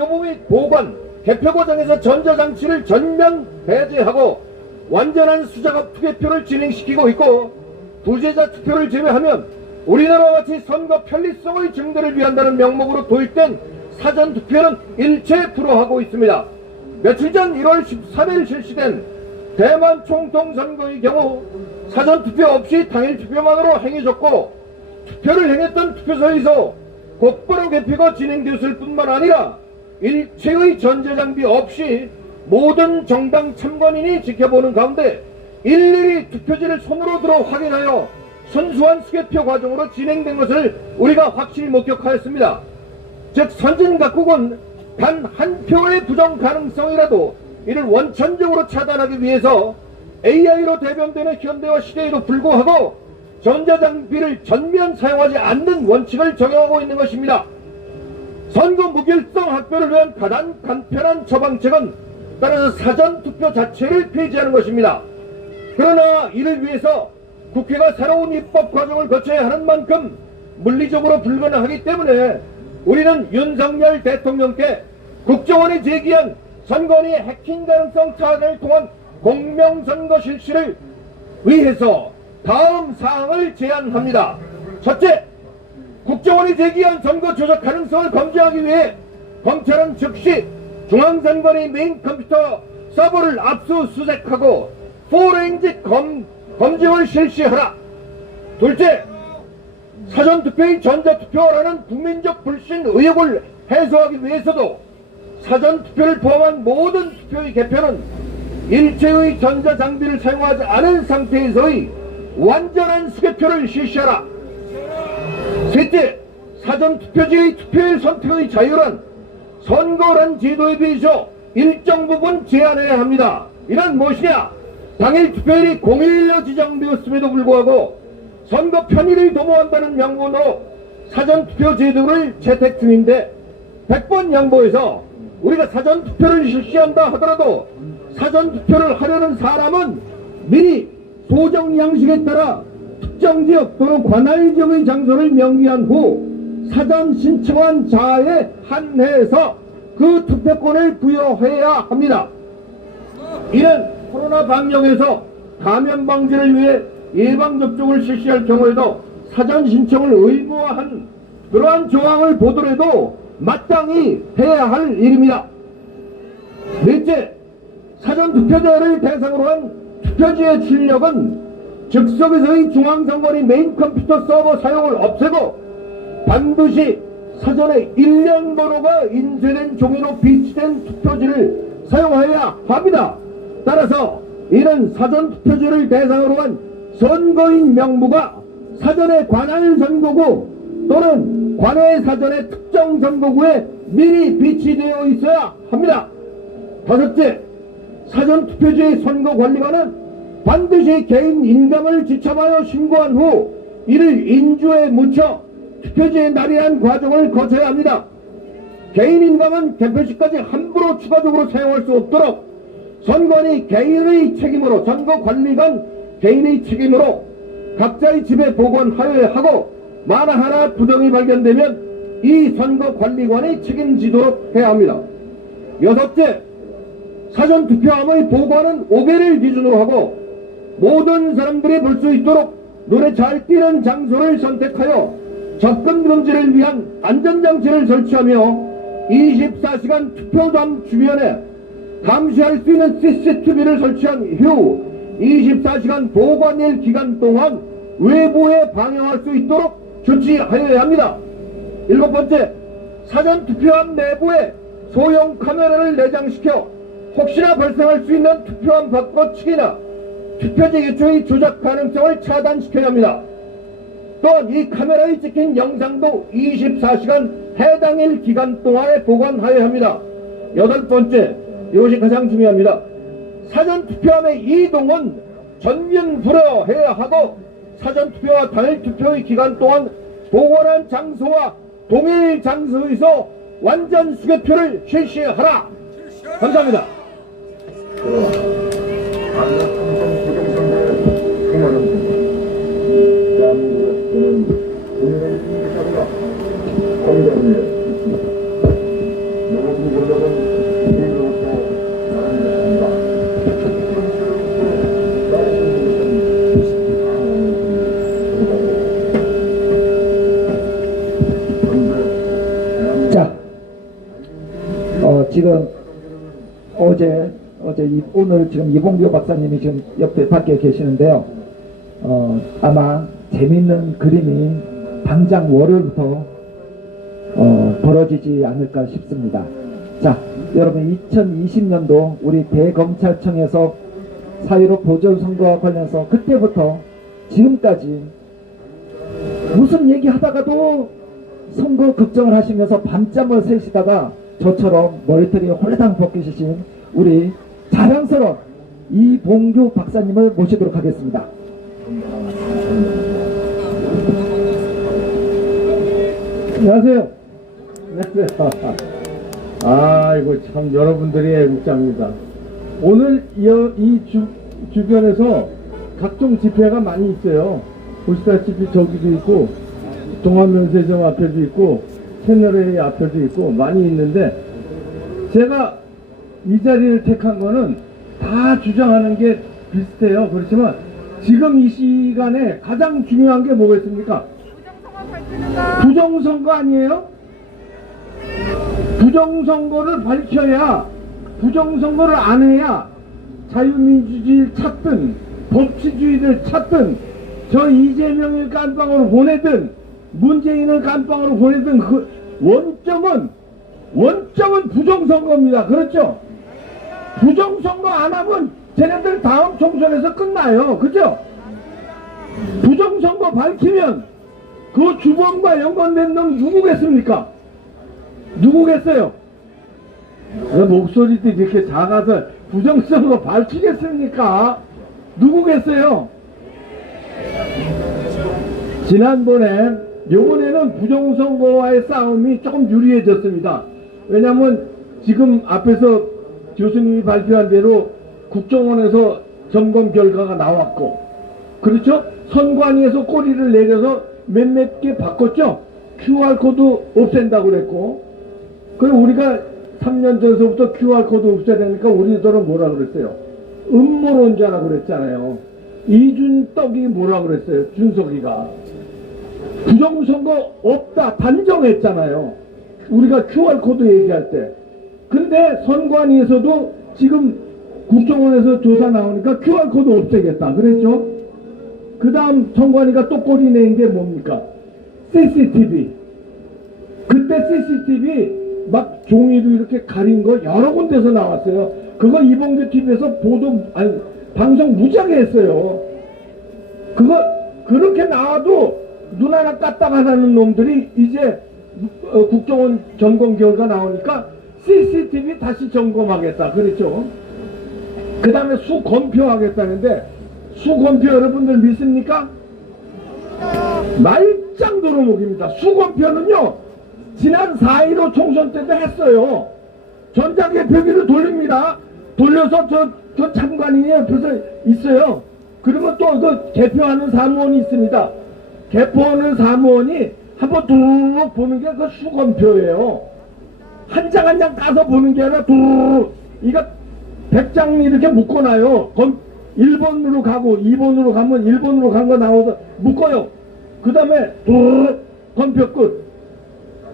투표부 및 보관, 개표 과정에서 전자장치를 전면 배제하고 완전한 수작업 투개표를 진행시키고 있고, 부재자 투표를 제외하면 우리나라와 같이 선거 편리성의 증대를 위한다는 명목으로 도입된 사전투표는 일체 불허하고 있습니다. 며칠 전 1월 13일 실시된 대만 총통선거의 경우 사전투표 없이 당일 투표만으로 행해졌고, 투표를 행했던 투표소에서 곧바로 개표가 진행되었을 뿐만 아니라 일체의 전자장비 없이 모든 정당 참관인이 지켜보는 가운데 일일이 투표지를 손으로 들어 확인하여 순수한 수개표 과정으로 진행된 것을 우리가 확실히 목격하였습니다. 즉 선진 각국은 단 한 표의 부정 가능성이라도 이를 원천적으로 차단하기 위해서 AI로 대변되는 현대화 시대에도 불구하고 전자장비를 전면 사용하지 않는 원칙을 적용하고 있는 것입니다. 선거 무결성 확보를 위한 가장 간편한 처방책은 따라서 사전투표 자체를 폐지하는 것입니다. 그러나 이를 위해서 국회가 새로운 입법 과정을 거쳐야 하는 만큼 물리적으로 불가능하기 때문에 우리는 윤석열 대통령께 국정원이 제기한 선관위 해킹 가능성 차단을 통한 공명선거 실시를 위해서 다음 사항을 제안합니다. 첫째, 국정원이 제기한 선거 조작 가능성을 검증하기 위해 검찰은 즉시 중앙선관위 메인 컴퓨터 서버를 압수수색하고 포렌식 검증을 실시하라. 둘째, 사전투표인 전자투표라는 국민적 불신 의혹을 해소하기 위해서도 사전투표를 포함한 모든 투표의 개표는 일체의 전자장비를 사용하지 않은 상태에서의 완전한 수개표를 실시하라. 셋째, 사전투표지의 투표의 선택의 자유란 선거란 제도에 비해서 일정 부분 제한해야 합니다. 이는 무엇이냐? 당일 투표일이 공휴일로 지정되었음에도 불구하고 선거 편의를 도모한다는 명분으로 사전투표 제도를 채택 중인데 100번 양보해서 우리가 사전투표를 실시한다 하더라도 사전투표를 하려는 사람은 미리 소정 양식에 따라 특정 지역 또는 관할 지역의 장소를 명기한 후 사전 신청한 자에 한해서 그 투표권을 부여해야 합니다. 이는 코로나 방역에서 감염 방지를 위해 예방접종을 실시할 경우에도 사전 신청을 의무화한 그러한 조항을 보더라도 마땅히 해야 할 일입니다. 넷째, 사전투표자를 대상으로 한 투표지의 출력은 즉석에서의 중앙선관위 메인 컴퓨터 서버 사용을 없애고 반드시 사전에 일련 번호가 인쇄된 종이로 비치된 투표지를 사용해야 합니다. 따라서 이는 사전투표지를 대상으로 한 선거인 명부가 사전에 관할 선거구 또는 관외 사전에 특정 선거구에 미리 비치되어 있어야 합니다. 다섯째, 사전투표지의 선거관리관은 반드시 개인 인감을 지참하여 신고한 후 이를 인주에 묻혀 투표지에 날인한 과정을 거쳐야 합니다. 개인 인감은 개표시까지 함부로 추가적으로 사용할 수 없도록 선관위 개인의 책임으로 선거관리관 개인의 책임으로 각자의 집에 보관하여야 하고 만화 하나 부정이 발견되면 이 선거관리관이 책임지도록 해야 합니다. 여섯째, 사전투표함의 보관은 5개를 기준으로 하고 모든 사람들이 볼 수 있도록 눈에 잘 띄는 장소를 선택하여 접근 금지를 위한 안전장치를 설치하며 24시간 투표장 주변에 감시할 수 있는 CCTV를 설치한 후 24시간 보관일 기간 동안 외부에 방영할 수 있도록 조치하여야 합니다. 일곱 번째, 사전투표함 내부에 소형 카메라를 내장시켜 혹시나 발생할 수 있는 투표함 바꿔치기나 투표지 개초의 조작 가능성을 차단시켜야 합니다. 또한 이 카메라에 찍힌 영상도 24시간 해당일 기간 동안에 보관하여야 합니다. 여덟 번째, 이것이 가장 중요합니다. 사전투표함의 이동은 전면 불허해야 하고 사전투표와 당일투표의 기간 동안 보관한 장소와 동일 장소에서 완전 수개표를 실시하라. 감사합니다. 대한민국은 국민의 인사가 공정에 있습니다. 자, 지금 오늘 지금 이봉규 박사님이 지금 옆에 밖에 계시는데요. 아마 재밌는 그림이 당장 월요일부터 벌어지지 않을까 싶습니다. 자, 여러분 2020년도 우리 대검찰청에서 4.15 보궐선거와 관련해서 그때부터 지금까지 무슨 얘기 하다가도 선거 걱정을 하시면서 밤잠을 새시다가 저처럼 머리털이 홀랑 벗기신 우리 자랑스러운 이봉규 박사님을 모시도록 하겠습니다. 안녕하세요. 안녕하세요. 아이고 참 여러분들이 애국자입니다. 오늘 이 주변에서 각종 집회가 많이 있어요. 보시다시피 저기도 있고 동안면세점 앞에도 있고 채널A 앞에도 있고 많이 있는데, 제가 이 자리를 택한 거는 다 주장하는 게 비슷해요. 그렇지만 지금 이 시간에 가장 중요한 게 뭐겠습니까? 부정선거 아니에요? 부정선거를 밝혀야, 부정선거를 안 해야 자유민주주의를 찾든 법치주의를 찾든 저 이재명을 깜빵으로 보내든 문재인을 깜빵으로 보내든 그 원점은 부정선거입니다. 그렇죠? 부정선거 안 하면 쟤네들 다음 총선에서 끝나요. 그죠? 부정선거 밝히면 그 주범과 연관된 놈 누구겠습니까? 누구겠어요? 왜 목소리도 이렇게 작아서 부정선거 밝히겠습니까? 누구겠어요? 요번에는 부정선거와의 싸움이 조금 유리해졌습니다. 왜냐면 지금 앞에서 교수님이 발표한 대로 국정원에서 점검 결과가 나왔고, 그렇죠? 선관위에서 꼬리를 내려서 몇몇 개 바꿨죠? QR코드 없앤다고 그랬고, 그리고 우리가 3년 전서부터 QR코드 없애야 되니까 우리들은 뭐라 그랬어요? 음모론자라고 그랬잖아요. 이준떡이 뭐라 그랬어요? 준석이가. 부정선거 없다 단정했잖아요. 우리가 QR코드 얘기할 때. 근데 선관위에서도 지금 국정원에서 조사 나오니까 QR코드 없애겠다 그랬죠? 그 다음 선관위가 또 꼬리 낸 게 뭡니까? CCTV. 그때 CCTV 막 종이로 이렇게 가린 거 여러 군데서 나왔어요. 그거 이봉규 TV에서 방송 무지하게 했어요. 그거 그렇게 나와도 눈 하나 까딱 안 하는 놈들이 이제 국정원 점검 결과 나오니까 CCTV 다시 점검하겠다 그랬죠. 그 다음에 수검표하겠다는데, 수검표 여러분들 믿습니까? 말짱 도루묵입니다. 수검표는요 지난 4.15 총선 때도 했어요. 전자개표기를 돌립니다. 돌려서 저 참관인이 옆에서 있어요. 그러면 또 그 개표하는 사무원이 있습니다. 개표하는 사무원이 한번 두루룩 보는 게 그 수검표예요. 한 장 한 장 따서 보는 게 아니라 두루룩, 이거 100장 이렇게 묶어놔요. 1번으로 가고 2번으로 가면 1번으로 간 거 나와서 묶어요. 그 다음에 두루룩 검표 끝.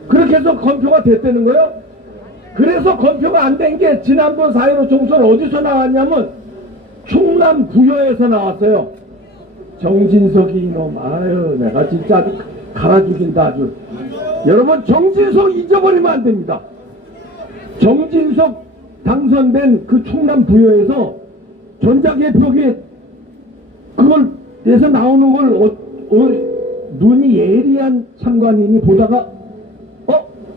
그렇게 해서 검표가 됐다는 거예요. 그래서 검표가 안 된 게 지난번 4.15 총선 어디서 나왔냐면 충남 부여에서 나왔어요. 정진석이 이놈, 아유 내가 진짜 아주 갈아 죽인다 아주. 여러분 정진석 잊어버리면 안 됩니다. 정진석 당선된 그 충남 부여에서 전자개표기 그걸 에서 나오는 걸 눈이 예리한 참관인이 보다가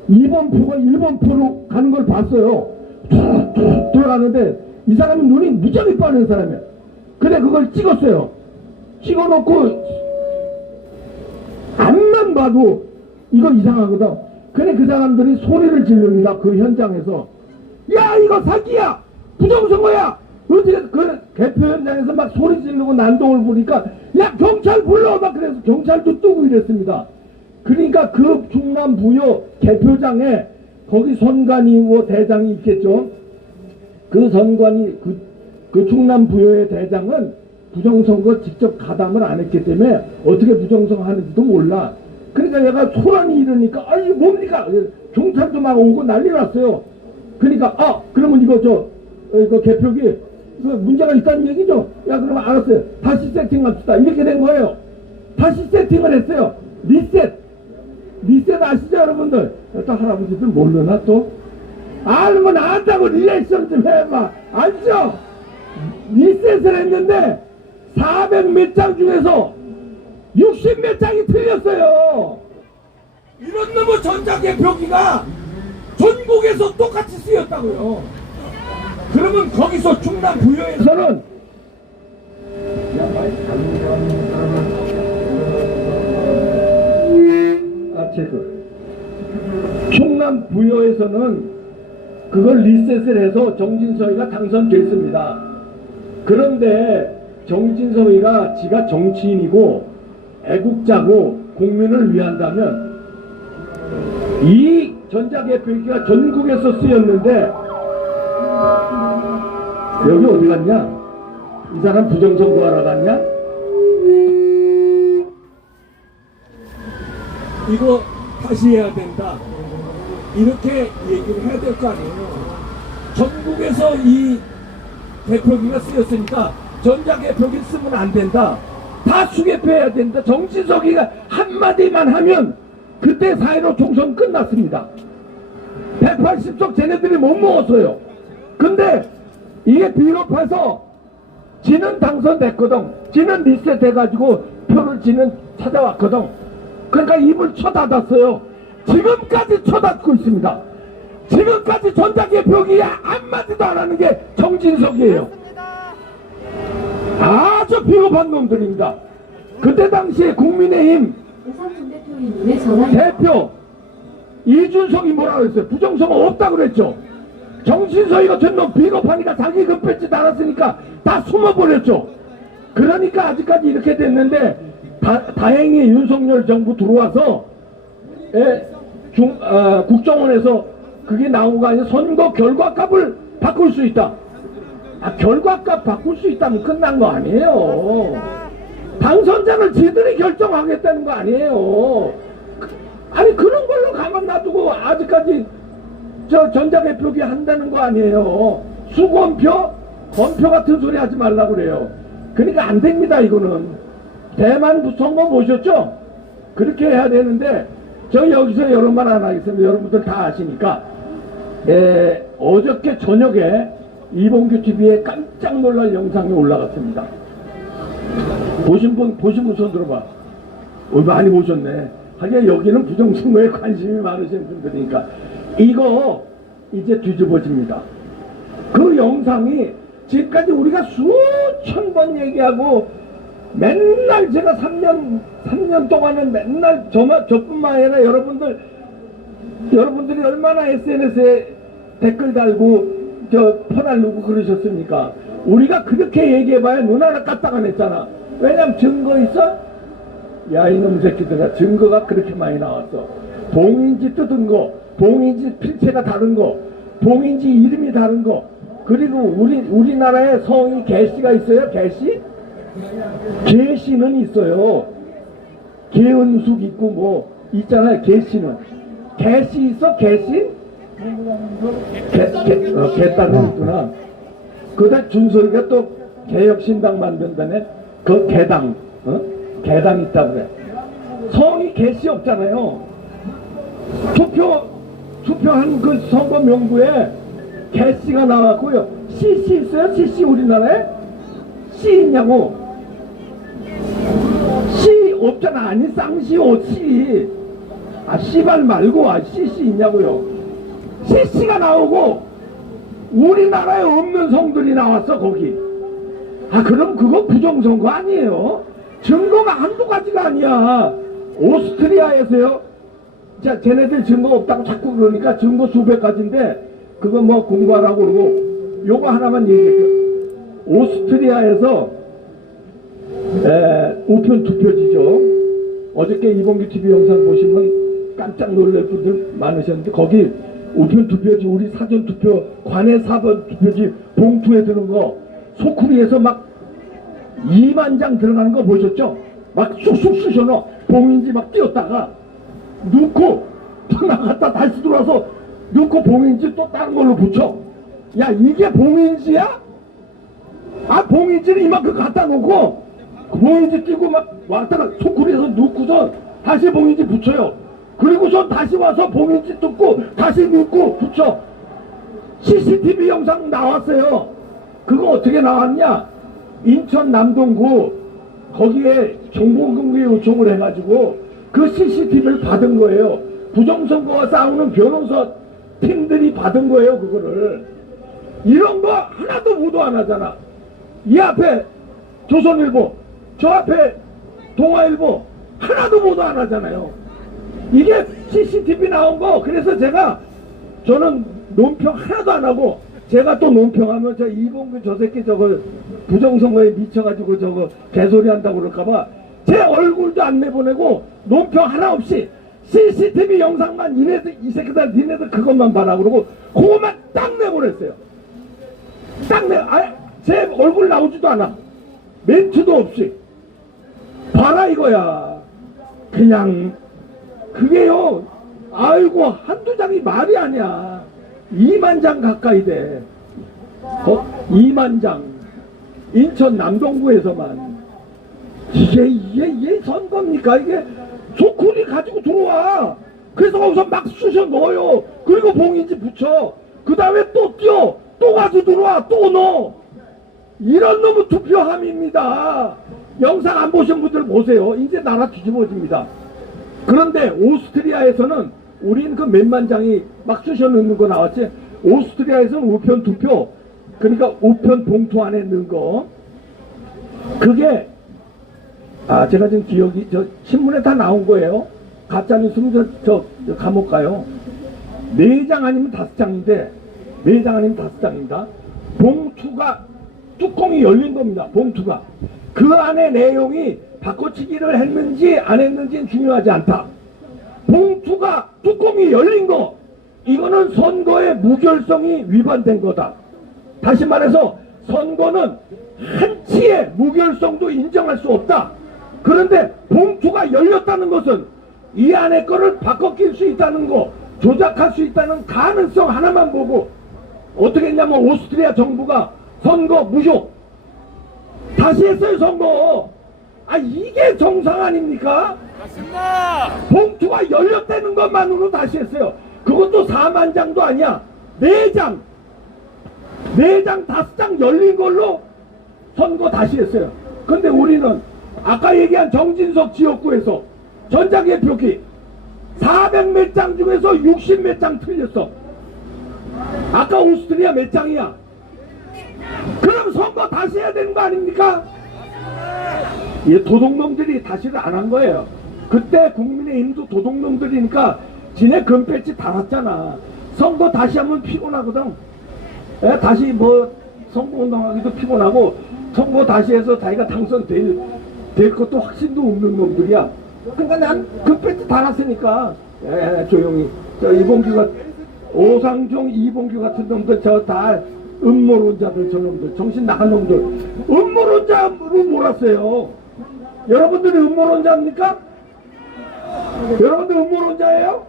2번표가 1번표로 가는 걸 봤어요. 툭툭 들어가는데 이 사람은 눈이 무지하게 빠른 사람이야. 근데 그걸 찍었어요. 찍어놓고 앞만 봐도 이거 이상하거든. 근데 그 사람들이 소리를 지릅니다. 그 현장에서 야 이거 사기야, 부정선거야. 어떻게 그 개표 현장에서 막 소리 지르고 난동을 부리니까 야 경찰 불러 막 그래서 경찰도 뜨고 이랬습니다. 그러니까 그 충남 부여 개표장에 거기 선관위 뭐 대장이 있겠죠. 그 선관위 그 충남 부여의 대장은 부정선거 직접 가담을 안 했기 때문에 어떻게 부정선거 하는지도 몰라. 그러니까 얘가 소란이 이러니까 아 이게 뭡니까? 경찰도 막 오고 난리 났어요. 그러니까 그러면 이거 개표기 이거 문제가 있다는 얘기죠. 야 그러면 알았어요. 다시 세팅합시다. 이렇게 된 거예요. 다시 세팅을 했어요. 리셋 아시죠 여러분들? 또 할아버지들 모르나 또? 알면 안다고 리액션 좀 해봐. 알죠? 리셋을 했는데 400 몇 장 중에서 60 몇 장이 틀렸어요. 이런 놈의 전자개표기가 전국에서 똑같이 쓰였다고요. 그러면 거기서 충남 부여에서는 체크. 충남 부여에서는 그걸 리셋을 해서 정진석이가 당선됐습니다. 그런데 정진석이가 지가 정치인이고 애국자고 국민을 위한다면 이 전자개표기가 전국에서 쓰였는데 여기 어디 갔냐? 이 사람 부정선거하러 갔냐? 이거 다시 해야 된다. 이렇게 얘기를 해야 될 거 아니에요. 전국에서 이 개표기가 쓰였으니까 전자개표기 쓰면 안 된다. 다 수개표해야 된다. 정진석이가 한마디만 하면 그때 4.15 총선 끝났습니다. 180석 쟤네들이 못 먹었어요. 근데 이게 비겁해서 지는 당선됐거든. 지는 리셋해가지고 표를 지는 찾아왔거든. 그러니까 입을 쳐닫았어요. 지금까지 쳐닫고 있습니다. 지금까지 전자개표기에 한마디도 안 하는 게 정진석이에요. 아주 비겁한 놈들입니다. 그때 당시에 국민의힘 대표 이준석이 뭐라고 했어요? 부정선거 없다고 그랬죠. 정진석이가 전놈 비겁하니까 자기 급했지 않았으니까 다 숨어버렸죠. 그러니까 아직까지 이렇게 됐는데 다행히 윤석열 정부 들어와서 국정원에서 그게 나온 거 아니라 선거 결과값을 바꿀 수 있다. 결과값 바꿀 수 있다면 끝난 거 아니에요. 당선자를 지들이 결정하겠다는 거 아니에요. 아니 그런 걸로 가만 놔두고 아직까지 전자개표기 한다는 거 아니에요. 수검표, 검표 같은 소리 하지 말라고 그래요. 그러니까 안 됩니다. 이거는 대만 선거 보셨죠? 그렇게 해야 되는데 저 여기서 여러 말 안 하겠습니다. 여러분들 다 아시니까 어저께 저녁에 이봉규 TV에 깜짝 놀랄 영상이 올라갔습니다. 보신 분 손 들어봐. 많이 보셨네. 하긴 여기는 부정선거에 관심이 많으신 분들이니까 이거 이제 뒤집어집니다. 그 영상이 지금까지 우리가 수천 번 얘기하고 맨날 제가 3년 동안은 맨날 저뿐만 아니라 여러분들이 얼마나 SNS에 댓글 달고 퍼날르고 그러셨습니까? 우리가 그렇게 얘기해봐야 눈 하나 까딱 안 했잖아. 왜냐면 증거 있어? 야 이놈 새끼들아, 증거가 그렇게 많이 나왔어. 봉인지 뜯은 거, 봉인지 필체가 다른 거, 봉인지 이름이 다른 거, 그리고 우리나라에 성이 개씨가 있어요. 개씨? 개씨는 있어요. 개은숙 있고 뭐 있잖아요. 개씨는. 개씨 있어? 개씨? 개딸은 있구나. 그다 준석이가 또 개혁신당 만든다네. 그 개당, 개당 있다고 그래. 성이 개씨 없잖아요. 투표한 그 선거 명부에 개씨가 나왔고요. CC 있어요? CC 우리나라에? C 있냐고? C 없잖아. 아니 쌍시오 C. C발 말고 CC 있냐고요. CC가 나오고 우리나라에 없는 성들이 나왔어 거기. 그럼 그거 부정선거 아니에요? 증거가 한두 가지가 아니야. 오스트리아에서요. 자, 쟤네들 증거 없다고 자꾸 그러니까 증거 수백 가지인데 그거 뭐 공부하라고 그러고 요거 하나만 얘기할게요. 오스트리아에서 우편 투표지죠. 어저께 이봉규 TV 영상 보시면 깜짝 놀랄 분들 많으셨는데 거기 우편 투표지, 우리 사전 투표, 관내 사전 투표지 봉투에 드는 거, 소쿠리에서 막 2만 장 들어가는 거 보셨죠? 막 쑥쑥 쑤셔넣어. 봉인지 막 띄었다가 넣고 또 나갔다 다시 들어와서 넣고 봉인지 또 다른 걸로 붙여. 야, 이게 봉인지야? 아, 봉인지를 이만큼 갖다 놓고 봉인지 끼고 막 왔다가 소쿠리에서 넣고서 다시 봉인지 붙여요. 그리고서 다시 와서 봉인지 뜯고 다시 넣고 붙여. CCTV 영상 나왔어요. 그거 어떻게 나왔냐? 인천 남동구 거기에 정보공개 요청을 해가지고 그 CCTV를 받은 거예요. 부정선거와 싸우는 변호사 팀들이 받은 거예요. 그거를. 이런 거 하나도 보도 안 하잖아. 이 앞에 조선일보, 저 앞에 동아일보 하나도 보도 안 하잖아요. 이게 CCTV 나온 거. 그래서 저는 논평 하나도 안 하고, 제가 또 논평하면 저 이봉규 저 새끼 저거 부정선거에 미쳐가지고 저거 개소리 한다고 그럴까봐 제 얼굴도 안 내보내고 논평 하나 없이 CCTV 영상만 이 새끼들 니네들 그것만 봐라 그러고 그것만 딱 내보냈어요. 제 얼굴 나오지도 않아. 멘트도 없이 봐라 이거야. 그냥 그게요, 아이고 한두 장이 말이 아니야. 2만 장 가까이 돼. 2만 장. 인천 남동구에서만. 이게 선거입니까? 이게 소쿠리 가지고 들어와. 그래서 거기서 막 쑤셔 넣어요. 그리고 봉인지 붙여. 그 다음에 또 띄어. 또 가서 들어와. 또 넣어. 이런 놈의 투표함입니다. 영상 안 보신 분들 보세요. 이제 나라 뒤집어집니다. 그런데 오스트리아에서는 우린 그 몇만 장이 막 쑤셔 넣는 거 나왔지. 오스트리아에서는 우편 투표, 그러니까 우편 봉투 안에 넣은 거, 그게 제가 지금 기억이 저 신문에 다 나온 거예요. 가짜뉴스는 저 감옥 가요. 4장 아니면 5장인데 4장 아니면 5장입니다. 봉투가 뚜껑이 열린 겁니다. 봉투가. 그 안에 내용이 바꿔치기를 했는지 안 했는지는 중요하지 않다. 봉투가 뚜껑이 열린 거, 이거는 선거의 무결성이 위반된 거다. 다시 말해서 선거는 한치의 무결성도 인정할 수 없다. 그런데 봉투가 열렸다는 것은 이 안에 거를 바꿔 낄 수 있다는 거, 조작할 수 있다는 가능성 하나만 보고 어떻게 했냐면 오스트리아 정부가 선거 무효 다시 했어요. 선거. 이게 정상 아닙니까? 맞습니다. 봉투가 열렸다는 것만으로 다시 했어요. 그것도 4만 장도 아니야. 4장 5장 열린 걸로 선거 다시 했어요. 근데 우리는 아까 얘기한 정진석 지역구에서 전자개표기 400 몇 장 중에서 60 몇 장 틀렸어. 아까 오스트리아 몇 장이야? 그럼 선거 다시 해야 되는 거 아닙니까? 이 도둑놈들이 다시를 안 한 거예요. 그때 국민의힘도 도둑놈들이니까 지네 금배지 달았잖아. 선거 다시 하면 피곤하거든. 다시 뭐 선거운동하기도 피곤하고 선거 다시 해서 자기가 당선될 것도 확신도 없는 놈들이야. 그러니까 난 금배지 달았으니까 조용히. 저 이봉규가 오상종, 이봉규 같은 놈들 저 다 음모론자들, 저놈들 정신 나간 놈들 음모론자로 몰았어요. 여러분들이 음모론자입니까? 여러분들 음모론자예요?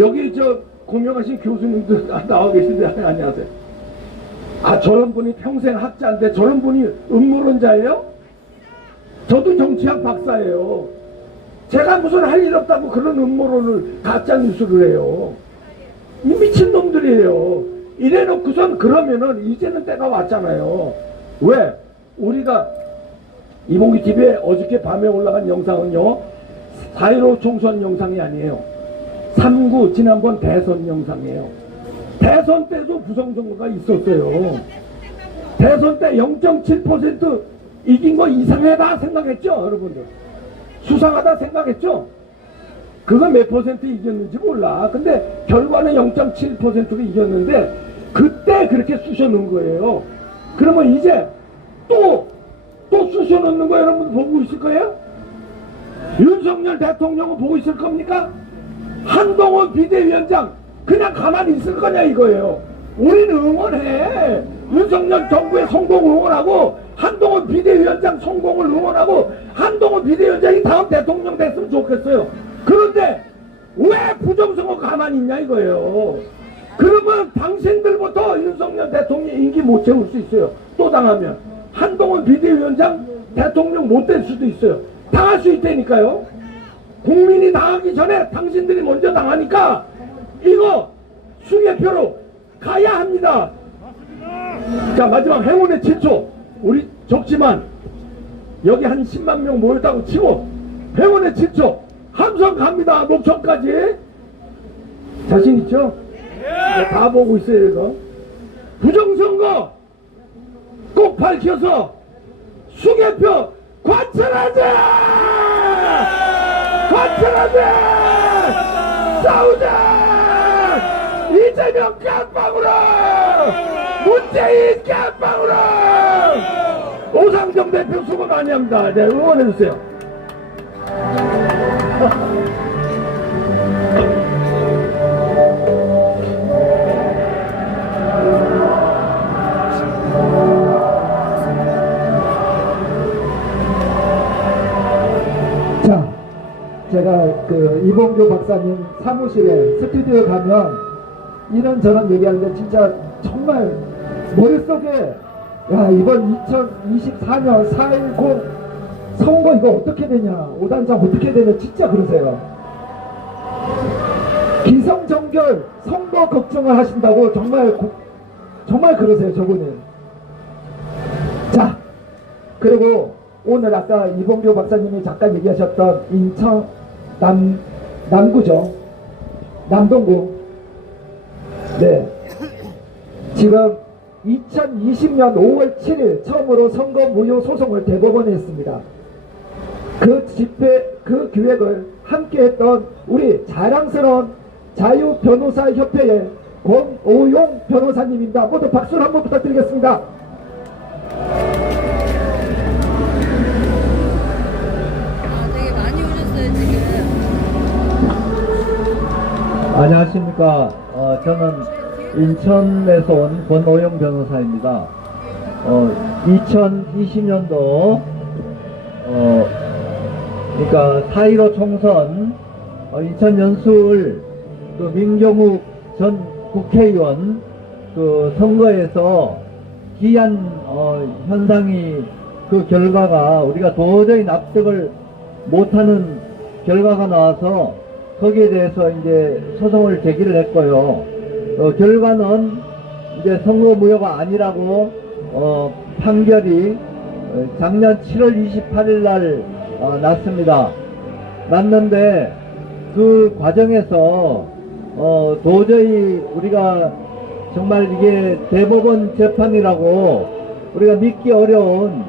여기 저 고명하신 교수님들 나와 계신데 안녕하세요. 저런 분이 평생 학자인데 저런 분이 음모론자예요? 저도 정치학 박사예요. 제가 무슨 할 일 없다고 그런 음모론을 가짜뉴스를 해요. 이 미친놈들이에요. 이래놓고선 그러면은 이제는 때가 왔잖아요. 왜? 우리가 이봉규 TV에 어저께 밤에 올라간 영상은요 4.15 총선 영상이 아니에요. 3.9 지난번 대선 영상이에요. 대선 때도 부정선거가 있었어요. 대선 때 0.7% 이긴 거 이상하다 생각했죠 여러분들? 수상하다 생각했죠? 그거 몇 퍼센트 이겼는지 몰라. 근데 결과는 0.7%가 이겼는데 그때 그렇게 쑤셔넣은 거예요. 그러면 이제 또 쑤셔넣는 거 여러분 보고 있을 거예요? 윤석열 대통령은 보고 있을 겁니까? 한동훈 비대위원장 그냥 가만히 있을 거냐 이거예요. 우리는 응원해. 윤석열 정부의 성공 응원하고 한동훈 비대위원장 성공을 응원하고 한동훈 비대위원장이 다음 대통령 됐으면 좋겠어요. 그런데 왜 부정선거 가만히 있냐 이거예요. 그러면 당신들부터 윤석열 대통령 임기 못 채울 수 있어요. 또 당하면 한동훈 비대위원장 대통령 못 될 수도 있어요. 당할 수 있다니까요. 국민이 당하기 전에 당신들이 먼저 당하니까 이거 수개표로 가야 합니다. 자, 마지막 행운의 7초. 우리 적지만 여기 한 10만 명 모였다고 치고 행운의 7초 함성 갑니다. 목청까지. 자신 있죠? 네, 다 보고 있어요 이거. 부정선거 꼭 밝혀서 수개표 관철하자! 관철하자! 싸우자! 이재명 깜빵으로! 문재인 깜빵으로! 오상정 대표 수고 많이 합니다. 네, 응원해주세요. 자, 제가 그 이봉규 박사님 사무실에 스튜디오에 가면 이런저런 얘기하는데 진짜 정말 머릿속에 야 이번 2024년 4.19 선거 이거 어떻게 되냐, 오단장 어떻게 되냐 진짜 그러세요. 기성정결 선거 걱정을 하신다고 정말 그러세요 저분은. 자, 그리고 오늘 아까 이봉규 박사님이 잠깐 얘기하셨던 인천 남구죠. 남동구. 네. 지금 2020년 5월 7일 처음으로 선거 무효 소송을 대법원에 했습니다. 그 집회, 그 기획을 함께 했던 우리 자랑스러운 자유변호사협회의 권오용 변호사님입니다. 모두 박수를 한번 부탁드리겠습니다. 되게 많이 오셨어요 지금. 안녕하십니까. 저는 인천에서 온 권오영 변호사입니다. 2020년도 그러니까 4.15 총선 인천 연수을 그 민경욱 전 국회의원 그 선거에서 기한 현상이 그 결과가 우리가 도저히 납득을 못하는 결과가 나와서 거기에 대해서 이제 소송을 제기를 했고요. 결과는 이제 선거 무효가 아니라고 판결이 작년 7월 28일 날 났습니다. 났는데 그 과정에서 도저히 우리가 정말 이게 대법원 재판이라고 우리가 믿기 어려운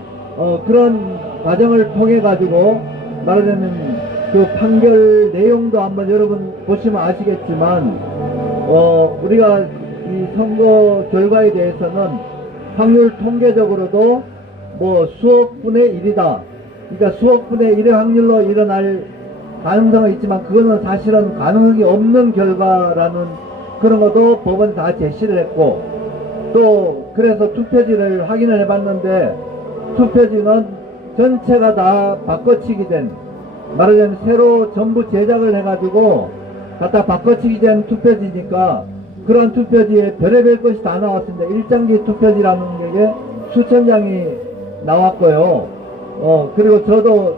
그런 과정을 통해 가지고 말하자면 그 판결 내용도 한번 여러분 보시면 아시겠지만 우리가 이 선거 결과에 대해서는 확률 통계적으로도 뭐 수억 분의 1이다. 그러니까 수억 분의 1의 확률로 일어날 가능성은 있지만 그거는 사실은 가능성이 없는 결과라는 그런 것도 법원에 다 제시를 했고, 또 그래서 투표지를 확인을 해봤는데 투표지는 전체가 다 바꿔치기 된, 말하자면 새로 전부 제작을 해가지고 갖다 바꿔치기 된 투표지니까 그런 투표지에 별의별 것이 다 나왔습니다. 일장기 투표지라는 게 수천 장이 나왔고요. 그리고 저도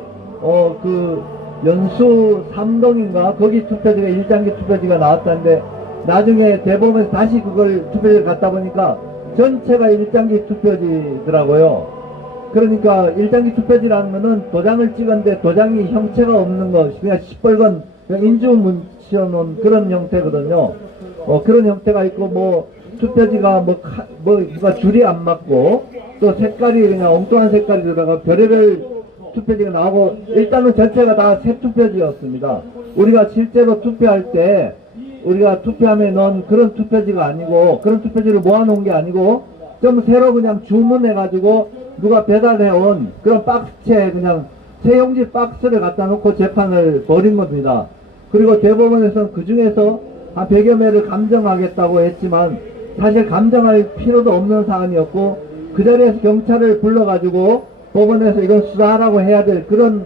그 연수 3동인가 거기 투표지가 일장기 투표지가 나왔다는데 나중에 대법원에서 다시 그걸 투표지를 갖다 보니까 전체가 일장기 투표지더라고요. 그러니까 일장기 투표지라는 거는 도장을 찍었는데 도장이 형체가 없는 거, 그냥 시뻘건 인주문 씌워놓은 그런 형태거든요. 그런 형태가 있고, 뭐 투표지가 누가 줄이 안 맞고 또 색깔이 그냥 엉뚱한 색깔이 들어가 별의별 투표지가 나오고, 일단은 전체가 다 새 투표지였습니다. 우리가 실제로 투표할 때 우리가 투표하면은 그런 투표지가 아니고, 그런 투표지를 모아놓은 게 아니고 좀 새로 그냥 주문해가지고 누가 배달해온 그런 박스에 그냥 세용지 박스를 갖다 놓고 재판을 벌인 겁니다. 그리고 대법원에서는 그 중에서 한 100여 매를 감정하겠다고 했지만 사실 감정할 필요도 없는 사안이었고 그 자리에서 경찰을 불러가지고 법원에서 이건 수사하라고 해야 될 그런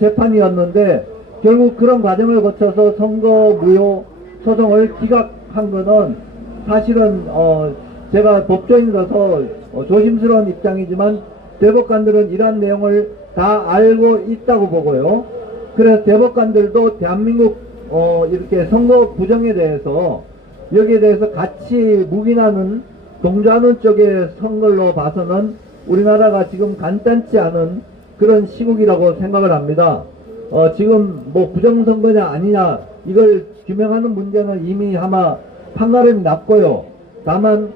재판이었는데 결국 그런 과정을 거쳐서 선거 무효 소송을 기각한 거는 사실은 제가 법조인으로서 조심스러운 입장이지만 대법관들은 이러한 내용을 다 알고 있다고 보고요. 그래서 대법관들도 대한민국 이렇게 선거 부정에 대해서 여기에 대해서 같이 묵인하는 동조하는 쪽에 선 걸로 봐서는 우리나라가 지금 간단치 않은 그런 시국이라고 생각을 합니다. 지금 뭐 부정선거냐 아니냐 이걸 규명하는 문제는 이미 아마 판가름이 났고요. 다만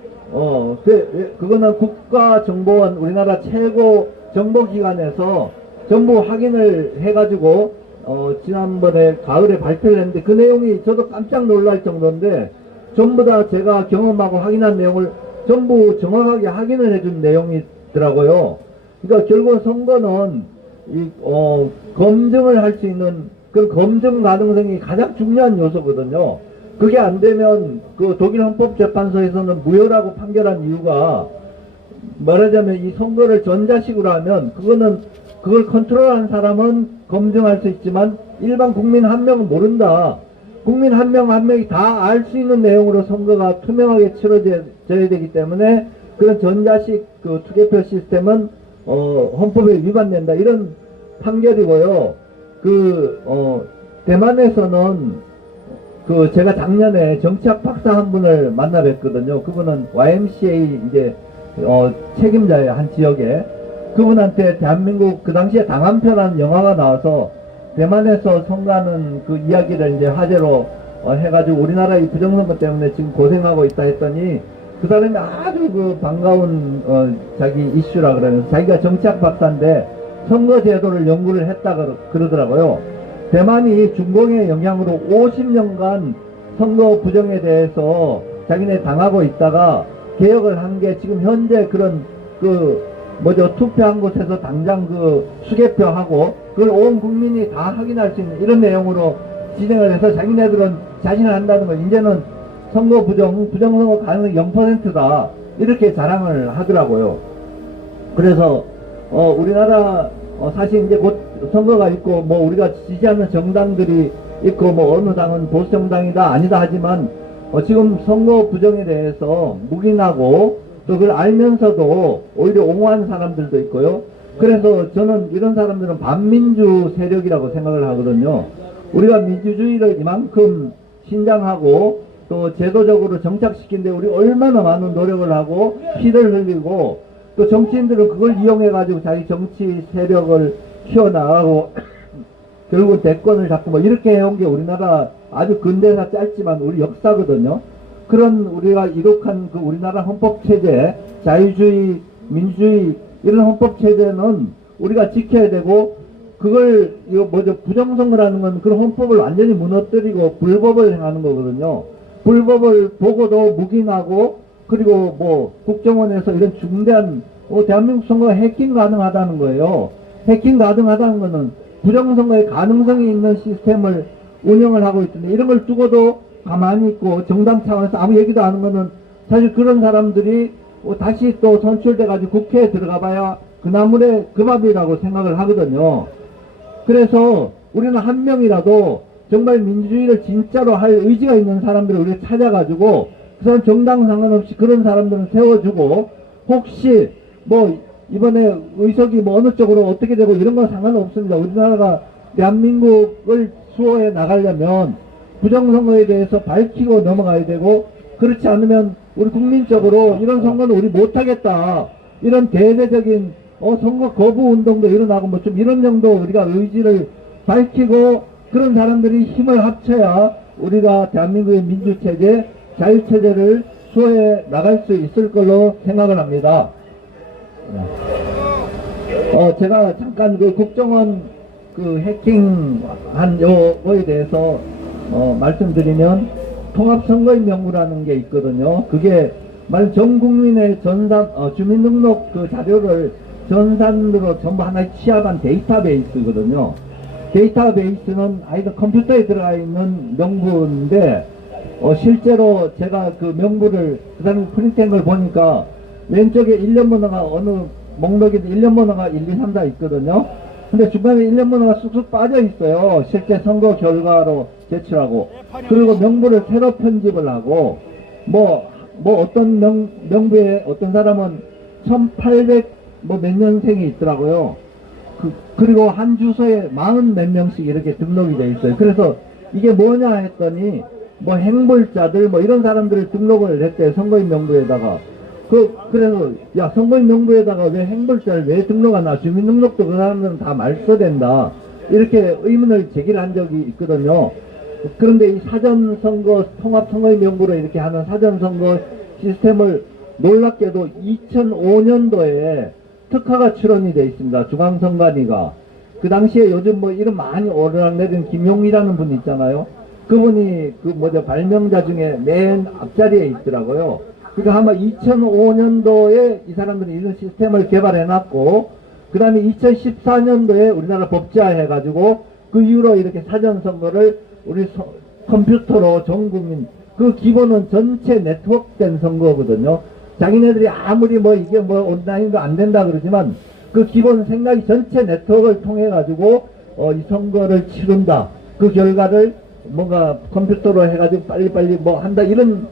그거는 국가정보원 우리나라 최고 정보기관에서 전부 확인을 해가지고 지난번에 가을에 발표를 했는데 그 내용이 저도 깜짝 놀랄 정도인데 전부 다 제가 경험하고 확인한 내용을 전부 정확하게 확인을 해준 내용이더라고요. 그러니까 결국 선거는 검증을 할 수 있는 그 검증 가능성이 가장 중요한 요소거든요. 그게 안 되면 그 독일 헌법재판소에서는 무효라고 판결한 이유가 말하자면 이 선거를 전자식으로 하면 그걸 컨트롤한 사람은 검증할 수 있지만 일반 국민 한 명은 모른다. 국민 한 명 한 명이 다 알 수 있는 내용으로 선거가 투명하게 치러져야 되기 때문에 그런 전자식 그 투개표 시스템은 헌법에 위반된다. 이런 판결이고요. 대만에서는 제가 작년에 정치학 박사 한 분을 만나 뵀거든요. 그분은 YMCA 이제 책임자예요, 한 지역에. 그분한테 대한민국 그 당시에 당한표라는 영화가 나와서 대만에서 선거하는 그 이야기를 이제 화제로 해가지고 우리나라 이 부정선거 때문에 지금 고생하고 있다 했더니 그 사람이 아주 그 반가운 자기 이슈라 그러면서 자기가 정치학 박사인데 선거제도를 연구를 했다 그러더라고요. 대만이 중공의 영향으로 50년간 선거 부정에 대해서 자기네 당하고 있다가 개혁을 한 게 지금 현재 그런 투표한 곳에서 당장 수개표하고 그걸 온 국민이 다 확인할 수 있는 이런 내용으로 진행을 해서 자기네들은 자신을 한다는 거 이제는 선거 부정선거 가능성이 0%다 이렇게 자랑을 하더라고요. 그래서 우리나라 사실 이제 곧 선거가 있고 뭐 우리가 지지하는 정당들이 있고 뭐 어느 당은 보수정당이다 아니다 하지만 지금 선거 부정에 대해서 묵인하고 또 그걸 알면서도 오히려 옹호하는 사람들도 있고요. 그래서 저는 이런 사람들은 반민주 세력이라고 생각을 하거든요. 우리가 민주주의를 이만큼 신장하고 또 제도적으로 정착시키는데 우리 얼마나 많은 노력을 하고 피를 흘리고 또 정치인들은 그걸 이용해가지고 자기 정치 세력을 키워나가고 결국은 대권을 잡고 뭐 이렇게 해온 게 우리나라 아주 근대사 짧지만 우리 역사거든요. 그런 우리가 이룩한 그 우리나라 헌법체제, 자유주의, 민주주의 이런 헌법체제는 우리가 지켜야 되고 그걸 부정선거라는 건 그런 헌법을 완전히 무너뜨리고 불법을 행하는 거거든요. 불법을 보고도 묵인하고 그리고 뭐 국정원에서 이런 중대한 대한민국 선거가 해킹 가능하다는 거예요. 해킹 가능하다는 거는 부정선거의 가능성이 있는 시스템을 운영을 하고 있던데 이런 걸 두고도 가만히 있고 정당 차원에서 아무 얘기도 안 하는 거는 사실 그런 사람들이 다시 또 선출돼 가지고 국회에 들어가 봐야 그 나물의 그 밥이라고 생각을 하거든요. 그래서 우리는 한 명이라도 정말 민주주의를 진짜로 할 의지가 있는 사람들을 우리가 찾아가지고 그 사람 정당 상관없이 그런 사람들은 세워주고 혹시 뭐 이번에 의석이 뭐 어느 쪽으로 어떻게 되고 이런 건 상관없습니다. 우리나라가 대한민국을 수호해 나가려면 부정선거에 대해서 밝히고 넘어가야 되고 그렇지 않으면 우리 국민적으로 이런 선거는 우리 못하겠다 이런 대대적인 선거 거부 운동도 일어나고 뭐 좀 이런 정도 우리가 의지를 밝히고 그런 사람들이 힘을 합쳐야 우리가 대한민국의 민주체제 자유체제를 수호해 나갈 수 있을 걸로 생각을 합니다. 제가 잠깐 그 국정원 그 해킹한 요거에 대해서 말씀드리면 통합선거인 명부라는 게 있거든요. 그게 전 국민의 주민등록 그 자료를 전산으로 전부 하나의 취합한 데이터베이스거든요. 데이터베이스는 하여튼 컴퓨터에 들어가 있는 명부인데 실제로 제가 그 명부를 그 다음에 프린트한 걸 보니까 왼쪽에 일련 번호가 어느 목록에도 일련 번호가 1, 2, 3, 4 있거든요. 근데 중간에 일련 번호가 쑥쑥 빠져 있어요. 실제 선거 결과로 제출하고. 그리고 명부를 새로 편집을 하고 뭐 어떤 명부에 어떤 사람은 1800 뭐 몇 년생이 있더라고요. 그리고 한 주소에 40 몇 명씩 이렇게 등록이 돼 있어요. 그래서 이게 뭐냐 했더니 뭐 행불자들 뭐 이런 사람들을 등록을 했대, 선거인 명부에다가. 그래서 야, 선거인 명부에다가 왜 행불자를 왜 등록하나, 주민등록도 그 사람들은 다 말소된다, 이렇게 의문을 제기한 적이 있거든요. 그런데 이 사전선거 통합선거인 명부로 이렇게 하는 사전선거 시스템을 놀랍게도 2005년도에 특화가 출원이 되어 있습니다. 중앙선관위가. 그 당시에 요즘 뭐 이름 많이 오르락내린 김용이라는 분 있잖아요. 그분이 발명자 중에 맨 앞자리에 있더라고요. 그러니까 아마 2005년도에 이 사람들이 이런 시스템을 개발해놨고, 그 다음에 2014년도에 우리나라 법제화해가지고 그 이후로 이렇게 사전선거를 우리 컴퓨터로 전 국민, 그 기본은 전체 네트워크된 선거거든요. 자기네들이 아무리 뭐 이게 뭐 온라인도 안 된다 그러지만 그 기본 생각이 전체 네트워크를 통해 가지고 이 선거를 치른다, 그 결과를 뭔가 컴퓨터로 해가지고 빨리빨리 뭐 한다, 이런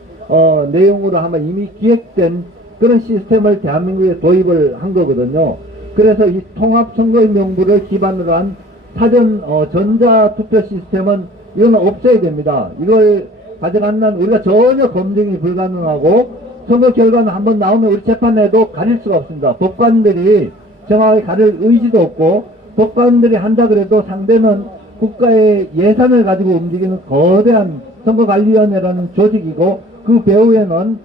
내용으로 아마 이미 기획된 그런 시스템을 대한민국에 도입을 한 거거든요. 그래서 이 통합선거인 명부를 기반으로 한 사전 전자투표 시스템은 이거는 없어야 됩니다. 이걸 가져간다면 우리가 전혀 검증이 불가능하고, 선거 결과는 한번 나오면 우리 재판에도 가릴 수가 없습니다. 법관들이 정확하게 가릴 의지도 없고, 법관들이 한다 그래도 상대는 국가의 예산을 가지고 움직이는 거대한 선거관리위원회라는 조직이고, 그 배후에는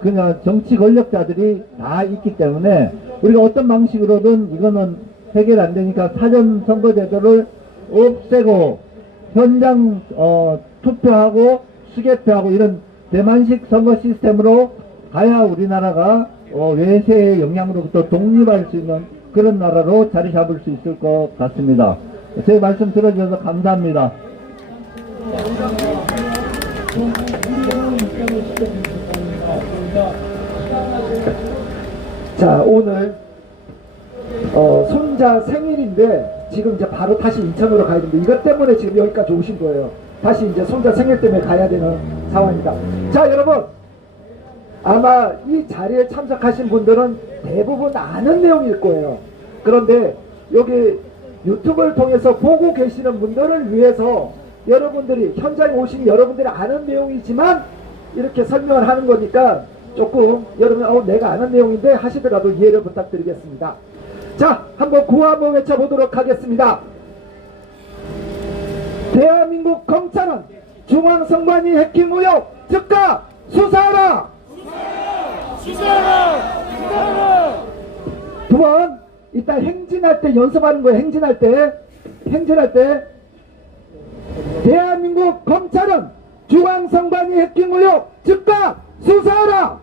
그냥 정치 권력자들이 다 있기 때문에 우리가 어떤 방식으로든 이거는 해결 안 되니까 사전 선거제도를 없애고 현장 투표하고 수개표하고 이런 대만식 선거 시스템으로 가야 우리나라가 외세의 영향으로부터 독립할 수 있는 그런 나라로 자리 잡을 수 있을 것 같습니다. 제 말씀 들어주셔서 감사합니다. 자, 오늘 손자 생일인데 지금 이제 바로 다시 인천으로 가야 됩니다. 이것 때문에 지금 여기까지 오신 거예요. 다시 이제 손자 생일 때문에 가야 되는 상황입니다. 자, 여러분, 아마 이 자리에 참석하신 분들은 대부분 아는 내용일 거예요. 그런데 여기 유튜브를 통해서 보고 계시는 분들을 위해서 여러분들이 현장에 오신 여러분들이 아는 내용이지만 이렇게 설명을 하는 거니까 조금 여러분 내가 아는 내용인데 하시더라도 이해를 부탁드리겠습니다. 자, 한번 구호 한번 외쳐보도록 하겠습니다. 대한민국 검찰은 중앙선관위 해킹 의혹 즉각 수사하라! 수사하라! 두 번, 이따 행진할 때 연습하는 거예요. 행진할 때 대한민국 검찰은 중앙선관위 해킹 의혹 즉각 수사하라!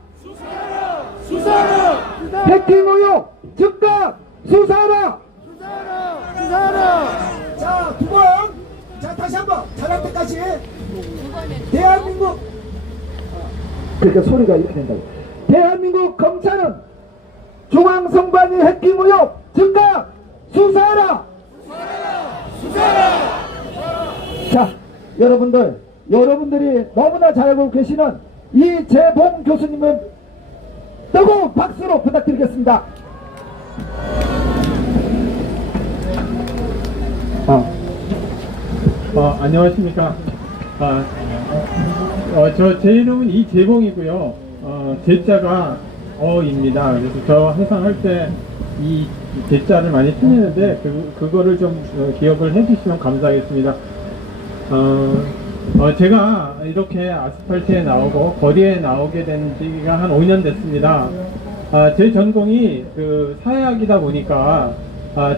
수사하라! 해킹 의혹 즉각 수사하라! 자, 두 번. 자, 다시 한번. 잘할 때까지. 대한민국. 그러니까 소리가 이렇게 된다고. 대한민국 검찰은 중앙선관위 해킹 의혹 즉각 수사하라! 자, 여러분들이 너무나 잘 알고 계시는 이재봉 교수님은 뜨거운 박수로 부탁드리겠습니다. 안녕하십니까. 제 이름은 이재봉이고요. 제자가 어입니다. 그래서 저 항상 할 때 이 제자를 많이 틀리는데 그거를 좀 기억을 해주시면 감사하겠습니다. 제가 이렇게 아스팔트에 나오고 거리에 나오게 된 지가 한 5년 됐습니다. 제 전공이 그 사회학이다 보니까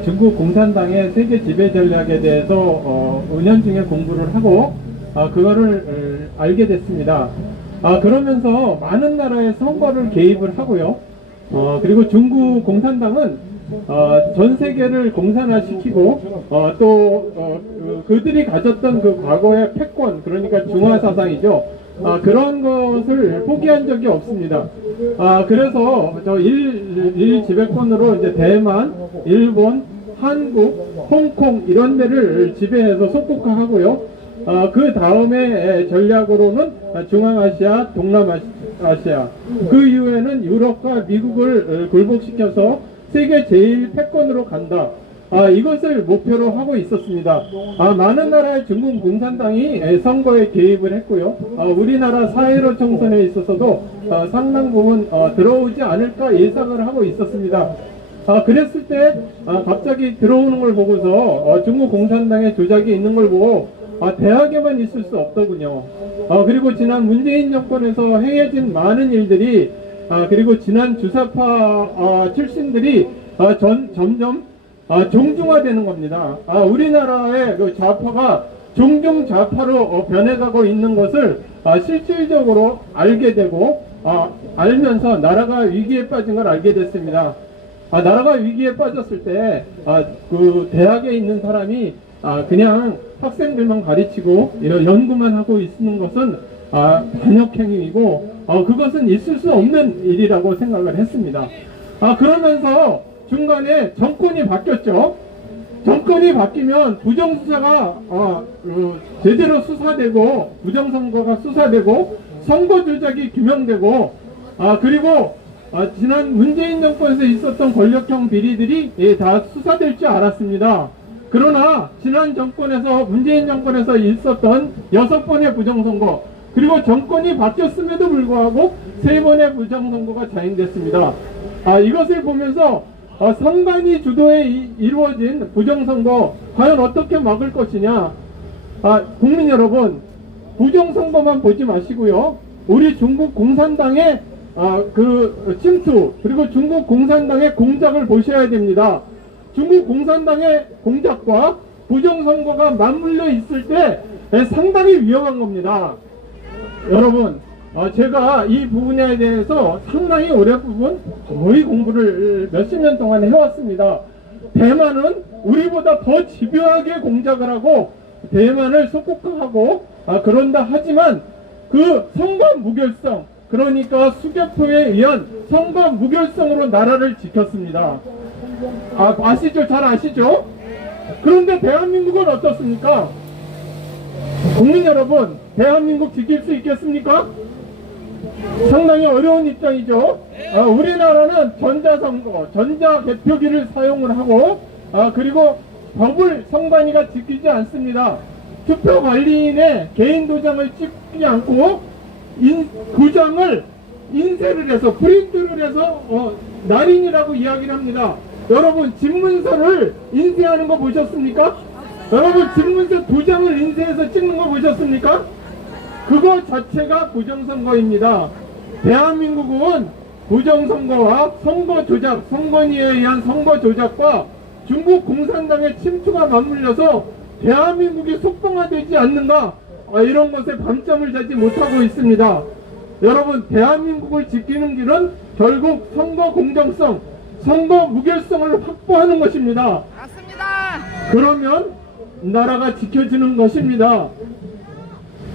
중국 공산당의 세계 지배 전략에 대해서 은연중에 공부를 하고 그거를 알게 됐습니다. 그러면서 많은 나라의 선거를 개입을 하고요. 그리고 중국 공산당은 전 세계를 공산화시키고 그들이 가졌던 그 과거의 패권, 그러니까 중화 사상이죠. 그런 것을 포기한 적이 없습니다. 그래서 일 지배권으로 이제 대만, 일본, 한국, 홍콩 이런 데를 지배해서 속국화하고요. 그 다음에 전략으로는 중앙아시아, 동남아시아, 그 이후에는 유럽과 미국을 굴복시켜서 세계 제일 패권으로 간다. 이것을 목표로 하고 있었습니다. 많은 나라의 중국 공산당이 선거에 개입을 했고요. 우리나라 4.15 총선에 있어서도 상당 부분 들어오지 않을까 예상을 하고 있었습니다. 그랬을 때 갑자기 들어오는 걸 보고서 중국 공산당의 조작이 있는 걸 보고 대학에만 있을 수 없더군요. 그리고 지난 문재인 정권에서 행해진 많은 일들이 그리고 지난 주사파 출신들이 점점 종중화되는 겁니다. 우리나라의 그 좌파가 종중 좌파로 변해가고 있는 것을 실질적으로 알게 되고 알면서 나라가 위기에 빠진 걸 알게 됐습니다. 나라가 위기에 빠졌을 때 그 대학에 있는 사람이 그냥 학생들만 가르치고 연구만 하고 있는 것은 반역행위이고 그것은 있을 수 없는 일이라고 생각을 했습니다. 그러면서 중간에 정권이 바뀌었죠. 정권이 바뀌면 부정수사가 제대로 수사되고 부정선거가 수사되고 선거 조작이 규명되고 그리고 지난 문재인 정권에서 있었던 권력형 비리들이 다 수사될 줄 알았습니다. 그러나 지난 정권에서 문재인 정권에서 있었던 6번의 부정선거 그리고 정권이 바뀌었음에도 불구하고 3번의 부정선거가 자행됐습니다. 이것을 보면서 선관위 주도에 이루어진 부정선거 과연 어떻게 막을 것이냐. 국민 여러분, 부정선거만 보지 마시고요. 우리 중국 공산당의 그 침투 그리고 중국 공산당의 공작을 보셔야 됩니다. 중국 공산당의 공작과 부정선거가 맞물려 있을 때 상당히 위험한 겁니다. 여러분, 제가 이 부분에 대해서 상당히 오랜 부분 거의 공부를 몇십 년 동안 해왔습니다. 대만은 우리보다 더 집요하게 공작을 하고 대만을 속국화하고 그런다 하지만 그 선거 무결성, 그러니까 수개표에 의한 선거 무결성으로 나라를 지켰습니다. 아시죠? 잘 아시죠? 그런데 대한민국은 어떻습니까? 국민 여러분, 대한민국 지킬 수 있겠습니까? 상당히 어려운 입장이죠. 우리나라는 전자선거, 전자개표기를 사용을 하고 그리고 법을 선관위가 지키지 않습니다. 투표관리인의 개인 도장을 찍지 않고 도장을 인쇄를 해서 프린트를 해서 날인이라고 이야기를 합니다. 여러분, 집문서를 인쇄하는 거 보셨습니까? 여러분, 집문서 도장을 인쇄해서 찍는 거 보셨습니까? 그거 자체가 부정선거입니다. 대한민국은 부정선거와 선거 조작, 선관위에 의한 선거 조작과 중국 공산당의 침투가 맞물려서 대한민국이 속봉화되지 않는가, 이런 것에 밤잠을 자지 못하고 있습니다. 여러분, 대한민국을 지키는 길은 결국 선거 공정성, 선거 무결성을 확보하는 것입니다. 맞습니다. 그러면 나라가 지켜지는 것입니다.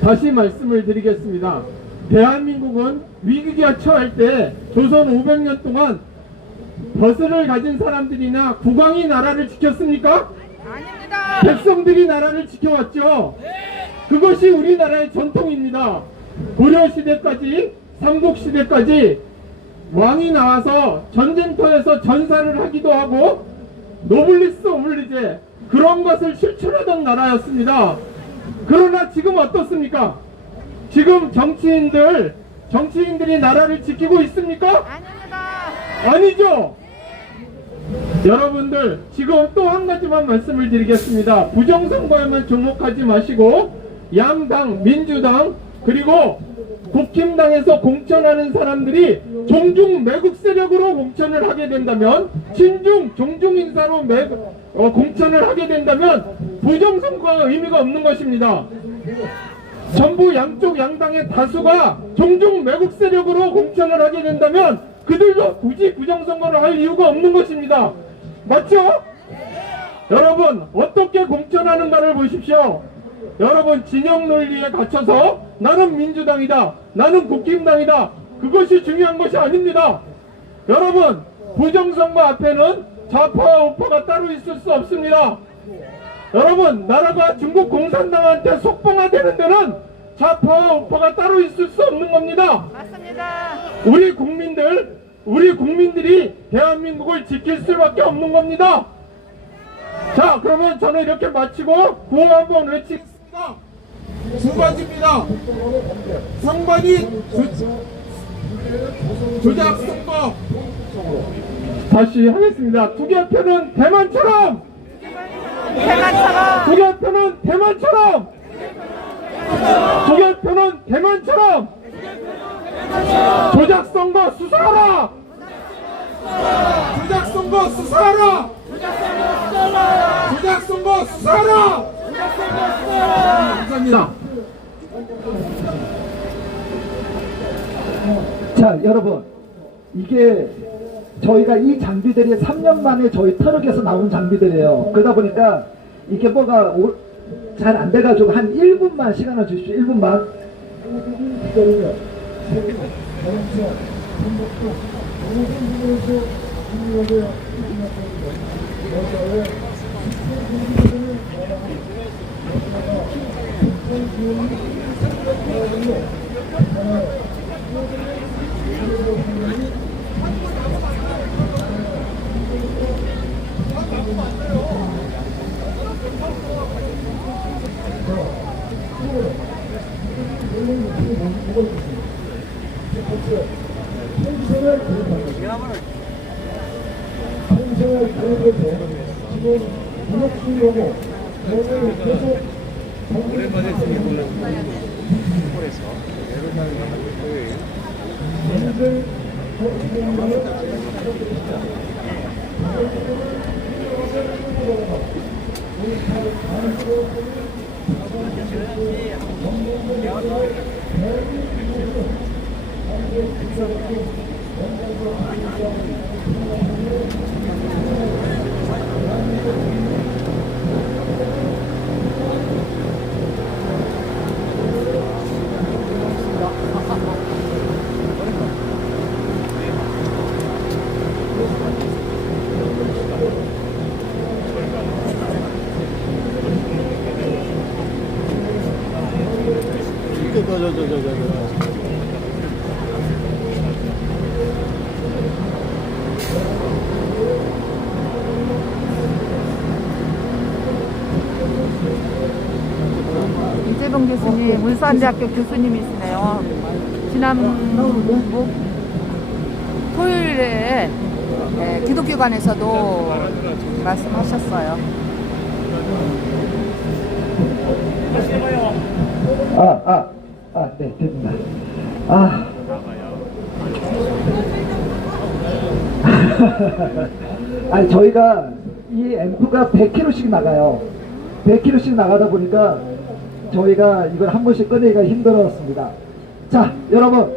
다시 말씀을 드리겠습니다. 대한민국은 위기가 처할 때 조선 500년 동안 벼슬을 가진 사람들이나 국왕이 나라를 지켰습니까? 아닙니다. 백성들이 나라를 지켜왔죠. 그것이 우리나라의 전통입니다. 고려시대까지, 삼국시대까지 왕이 나와서 전쟁터에서 전사를 하기도 하고 노블리스 오블리제 그런 것을 실천하던 나라였습니다. 그러나 지금 어떻습니까? 지금 정치인들이 나라를 지키고 있습니까? 아닙니다. 아니죠. 여러분들, 지금 또 한 가지만 말씀을 드리겠습니다. 부정선거에만 주목하지 마시고 양당, 민주당 그리고 국힘당에서 공천하는 사람들이 종중 매국 세력으로 공천을 하게 된다면, 친중 종중 인사로 공천을 하게 된다면 부정선거가 의미가 없는 것입니다. 전부 양쪽 양당의 다수가 종중 매국 세력으로 공천을 하게 된다면 그들도 굳이 부정선거를 할 이유가 없는 것입니다. 맞죠? 여러분 어떻게 공천하는가를 보십시오. 여러분 진영 논리에 갇혀서 나는 민주당이다, 나는 국힘당이다, 그것이 중요한 것이 아닙니다. 여러분 부정선거 앞에는 좌파와 우파가 따로 있을 수 없습니다. 여러분 나라가 중국 공산당한테 속봉화되는 데는 좌파와 우파가 따로 있을 수 없는 겁니다. 맞습니다. 우리 국민들이 대한민국을 지킬 수밖에 없는 겁니다. 자, 그러면 저는 이렇게 마치고 구호 한번 외치겠습니다. 두 가지입니다. 선관위 조작 선거. 다시 하겠습니다. 투개표는 대만처럼. 대만처럼. 투개표는 대만처럼. 투개표는 대만처럼. 조작 선거 수사하라. 조작 선거 수사하라. 조작 선거 수사하라. 감사합니다. 자, 여러분, 이게 저희가 이 장비들이 3년 만에 저희 트럭에서 나온 장비들이에요. 그러다 보니까 이게 뭐가 잘 안 돼가지고 한 1분만 시간을 주십시오. 1분만. 이재봉 교수님, 울산대학교 교수님이시네요. 지난 토요일에 기독교관에서도 말씀하셨어요. 네, 됩니다. 아니, 저희가 이 앰프가 100kg씩 나가요. 100kg씩 나가다 보니까 저희가 이걸 한 번씩 꺼내기가 힘들었습니다. 자, 여러분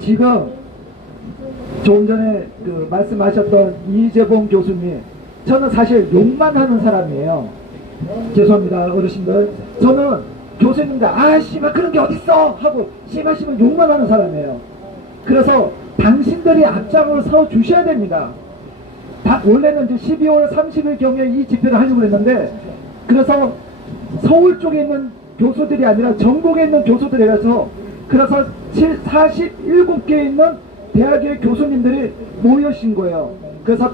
지금 조금 전에 그 말씀하셨던 이재봉 교수님, 저는 사실 욕만 하는 사람이에요. 죄송합니다, 어르신들. 저는 교수님들 씨발 그런 게 어딨어 하고 씨발 욕만 하는 사람이에요. 그래서 당신들이 앞장을 서 주셔야 됩니다. 원래는 이제 12월 30일 경에 이 집회를 하려고 했는데, 그래서 서울 쪽에 있는 교수들이 아니라 전국에 있는 교수들이라서, 그래서 47개 있는 대학의 교수님들이 모여신 거예요. 그래서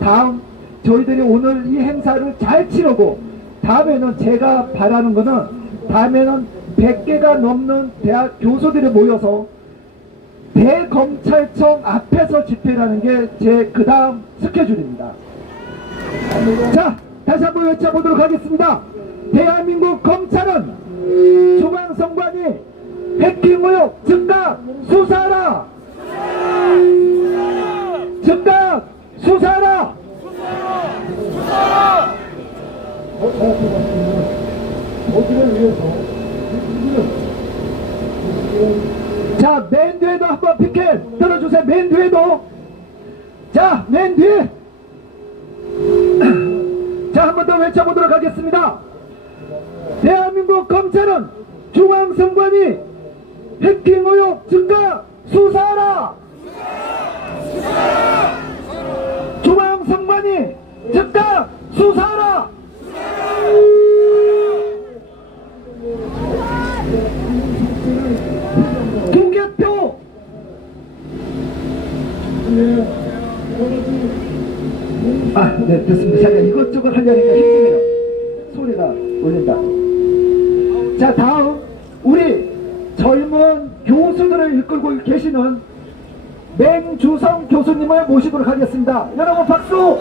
저희들이 오늘 이 행사를 잘 치르고, 다음에는 제가 바라는 거는, 다음에는 100개가 넘는 대학 교수들이 모여서 대검찰청 앞에서 집회라는 게 제 그 다음 스케줄입니다. 자, 다시 한번 외쳐보도록 하겠습니다. 대한민국 검찰은 중앙선관위 해킹 의혹 즉각 수사하라! 즉각 수사하라! 자, 맨 뒤에도 한번 피켓 들어주세요. 맨 뒤에도. 자, 맨 뒤에. 자, 한 번 더 외쳐보도록 하겠습니다. 대한민국 검찰은 중앙선관위 해킹 의혹 증거 수사하라! 중앙선관위 즉각 수사하라! 두개표 네, 됐습니다. 제가 이것저것 하려니까 힘드네요. 소리가 울린다. 자, 다음 우리 젊은 교수들을 이끌고 계시는 맹주성 교수님을 모시도록 하겠습니다. 여러분 박수!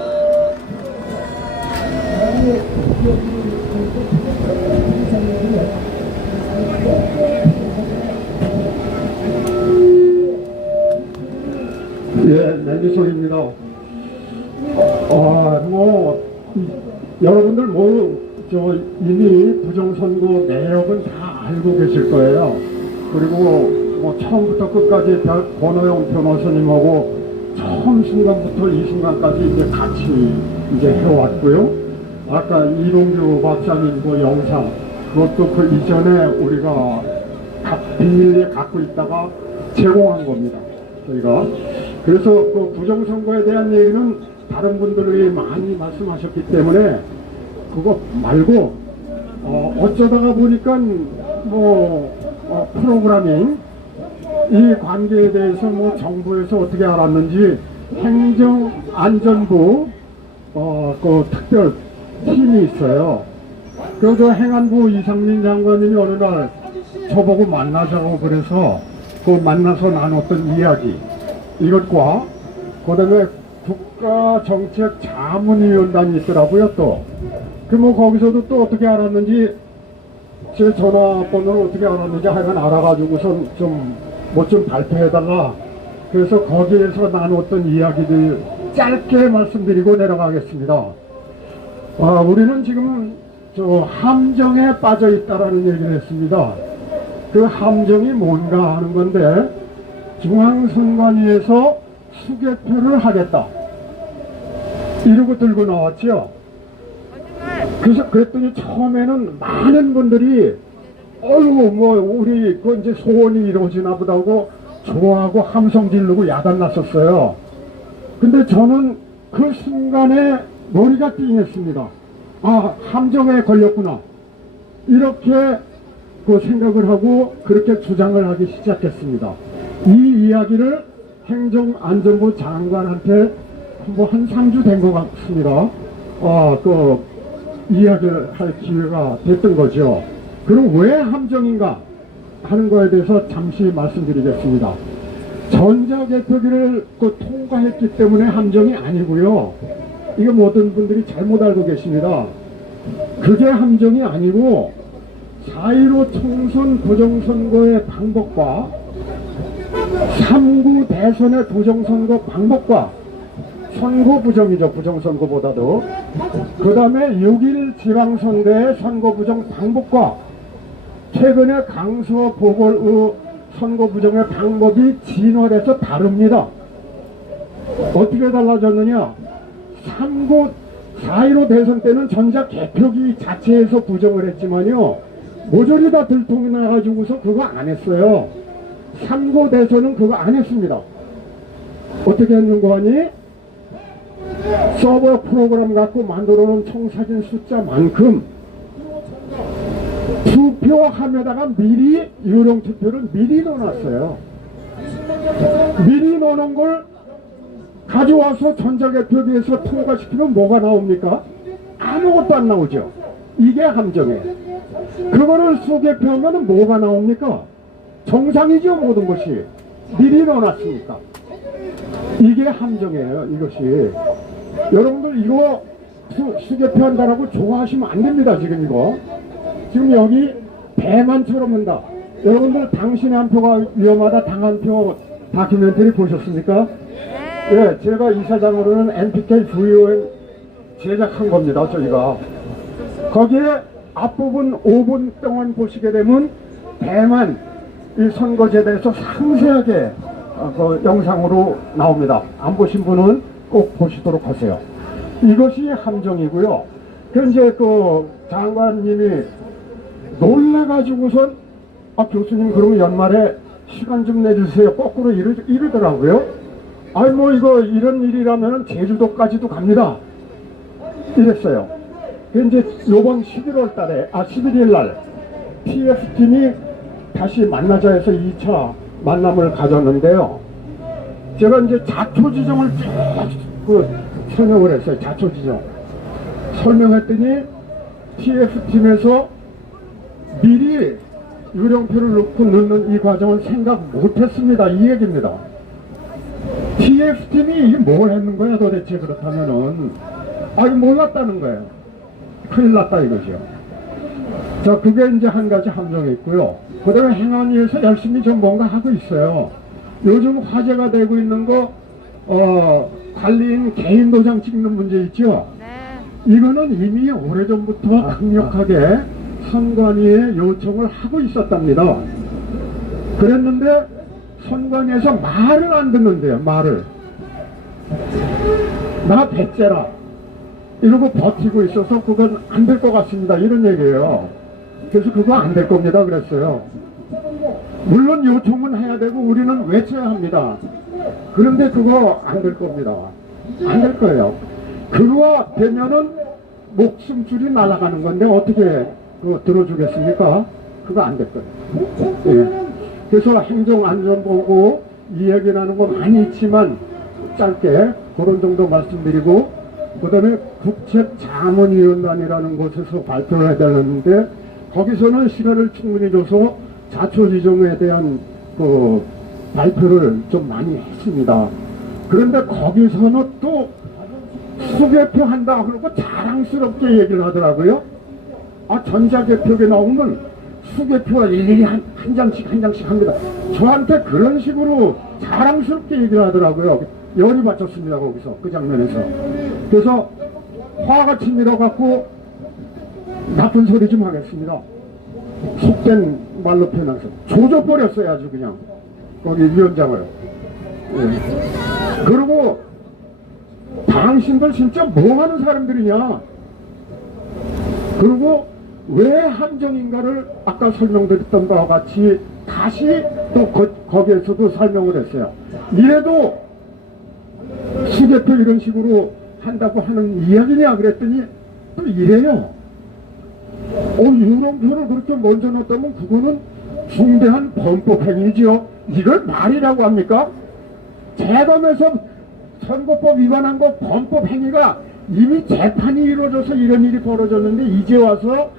예, 맹주성입니다. 여러분들 이미 부정선거 내역은 다 알고 계실 거예요. 그리고 처음부터 끝까지 권오영 변호사님하고 처음 순간부터 이 순간까지 이제 같이 이제 해왔고요. 아까 이동규 박사님 그 영상, 그것도 그 이전에 우리가 비밀리에 갖고 있다가 제공한 겁니다. 저희가. 그래서 그 부정선거에 대한 얘기는 다른 분들이 많이 말씀하셨기 때문에 그거 말고 어쩌다가 보니까 프로그라밍 이 관계에 대해서 정부에서 어떻게 알았는지 행정안전부 그 특별 팀이 있어요. 그래서 행안부 이상민 장관님이 어느 날 저보고 만나자고 그래서 그 만나서 나눴던 이야기 이것과 그 다음에 국가정책자문위원단이 있더라고요. 또 거기서도 또 어떻게 알았는지 제 전화번호를 어떻게 알았는지 하여간 알아가지고선 좀 발표해달라. 그래서 거기에서 나눴던 이야기들 짧게 말씀드리고 내려가겠습니다. 우리는 지금 함정에 빠져 있다라는 얘기를 했습니다. 그 함정이 뭔가 하는 건데 중앙선관위에서 수개표를 하겠다 이러고 들고 나왔죠. 그래서 그랬더니 처음에는 많은 분들이 우리 이제 소원이 이루어지나 보다 하고 좋아하고 함성 지르고 야단 났었어요. 근데 저는 그 순간에 머리가 띵했습니다. 함정에 걸렸구나 이렇게 그 생각을 하고 그렇게 주장을 하기 시작했습니다. 이 이야기를 행정안전부 장관한테 한 3주 된 것 같습니다. 그 이야기를 할 기회가 됐던 거죠. 그럼 왜 함정인가 하는 거에 대해서 잠시 말씀드리겠습니다. 전자개표기를 통과했기 때문에 함정이 아니고요. 이거 모든 분들이 잘못 알고 계십니다. 그게 함정이 아니고 4.15 총선 부정선거의 방법과 3구 대선의 부정선거 방법과 선거 부정이죠. 부정선거보다도. 그 다음에 6.1 지방선거의 선거 부정 방법과 최근에 강서 보궐의 선거 부정의 방법이 진화돼서 다릅니다. 어떻게 달라졌느냐? 3구 4.15 대선 때는 전자개표기 자체에서 부정을 했지만요. 모조리 다 들통이 나가지고서 그거 안 했어요. 3구 대선은 그거 안 했습니다. 어떻게 했는 거 아니? 서버 프로그램 갖고 만들어 놓은 청사진 숫자만큼 투표함에다가 미리 유령 투표를 미리 넣어놨어요. 미리 넣어놓은 걸 가져와서 전자개표기에서 통과시키면 뭐가 나옵니까? 아무것도 안 나오죠. 이게 함정이에요. 그거를 수개표하면 뭐가 나옵니까? 정상이죠. 모든 것이 미리 넣어놨으니까. 이게 함정이에요. 이것이. 여러분들 이거 수개표한다라고 좋아하시면 안 됩니다. 지금 여기 배만처럼 한다. 여러분들 당신의 한 표가 위험하다 당 한 표 다큐멘터리 보셨습니까? 예, 제가 이사장으로는 NPK VON 제작한 겁니다. 저희가 거기에 앞부분 5분 동안 보시게 되면 대만 이 선거제에 대해서 상세하게 그 영상으로 나옵니다. 안 보신 분은 꼭 보시도록 하세요. 이것이 함정이고요. 그 이제 그 장관님이 놀라가지고선 교수님 그러면 연말에 시간 좀 내주세요. 거꾸로 이러더라고요. 아니 뭐 이거 이런 일이라면 제주도까지도 갑니다. 이랬어요. 그 이제 요번 11월 달에 11일 날 TF팀이 다시 만나자 해서 2차 만남을 가졌는데요. 제가 이제 자초지정을 쭉 설명을 했어요. 자초지정. 설명했더니 TF팀에서 미리 유령표를 넣고 넣는 이 과정을 생각 못했습니다. 이 얘기입니다. TF팀이 이게 뭘 했는 거야 도대체 그렇다면은 몰랐다는 거예요. 큰일 났다 이거죠. 자, 그게 이제 한 가지 함정이 있고요. 그 다음에 행안위에서 열심히 좀 뭔가 하고 있어요. 요즘 화제가 되고 있는 거 관리인 개인 도장 찍는 문제 있죠. 네. 이거는 이미 오래전부터 강력하게 선관위에 요청을 하고 있었답니다. 그랬는데 선관위에서 말을 안 듣는데요. 말을. 나 배째라 이러고 버티고 있어서 그건 안 될 것 같습니다. 이런 얘기예요. 그래서 그거 안 될 겁니다. 그랬어요. 물론 요청은 해야 되고 우리는 외쳐야 합니다. 그런데 그거 안 될 겁니다. 안 될 거예요. 그거 되면은 목숨줄이 날아가는 건데 어떻게 그거 들어주겠습니까? 그거 안 될 거예요. 예. 그래서 행정안전보고 이야기하는 거 많이 있지만 짧게 그런 정도 말씀드리고, 그 다음에 국책자문위원단이라는 곳에서 발표를 해야 되는데 거기서는 시간을 충분히 줘서 자초지정에 대한 그 발표를 좀 많이 했습니다. 그런데 거기서는 또 수개표 한다 그러고 자랑스럽게 얘기를 하더라고요. 전자개표에 나오면 수개표가 일일이 한 장씩 합니다. 저한테 그런 식으로 자랑스럽게 얘기를 하더라고요. 열이 받쳤습니다. 거기서 그 장면에서. 그래서 화가 치밀어 갖고 나쁜 소리 좀 하겠습니다. 속된 말로 표현해서 조져버렸어요. 아주 그냥 거기 위원장을. 예. 그리고 당신들 진짜 뭐하는 사람들이냐, 그리고 왜 함정인가를 아까 설명드렸던 바와 같이 다시 또 거기에서도 설명을 했어요. 이래도 수개표 이런 식으로 한다고 하는 이야기냐 그랬더니 또 이래요. 유령표를 그렇게 먼저 넣었다면 그거는 중대한 범법행위죠. 이걸 말이라고 합니까? 대검에서 선거법 위반한 거 범법행위가 이미 재판이 이루어져서 이런 일이 벌어졌는데 이제 와서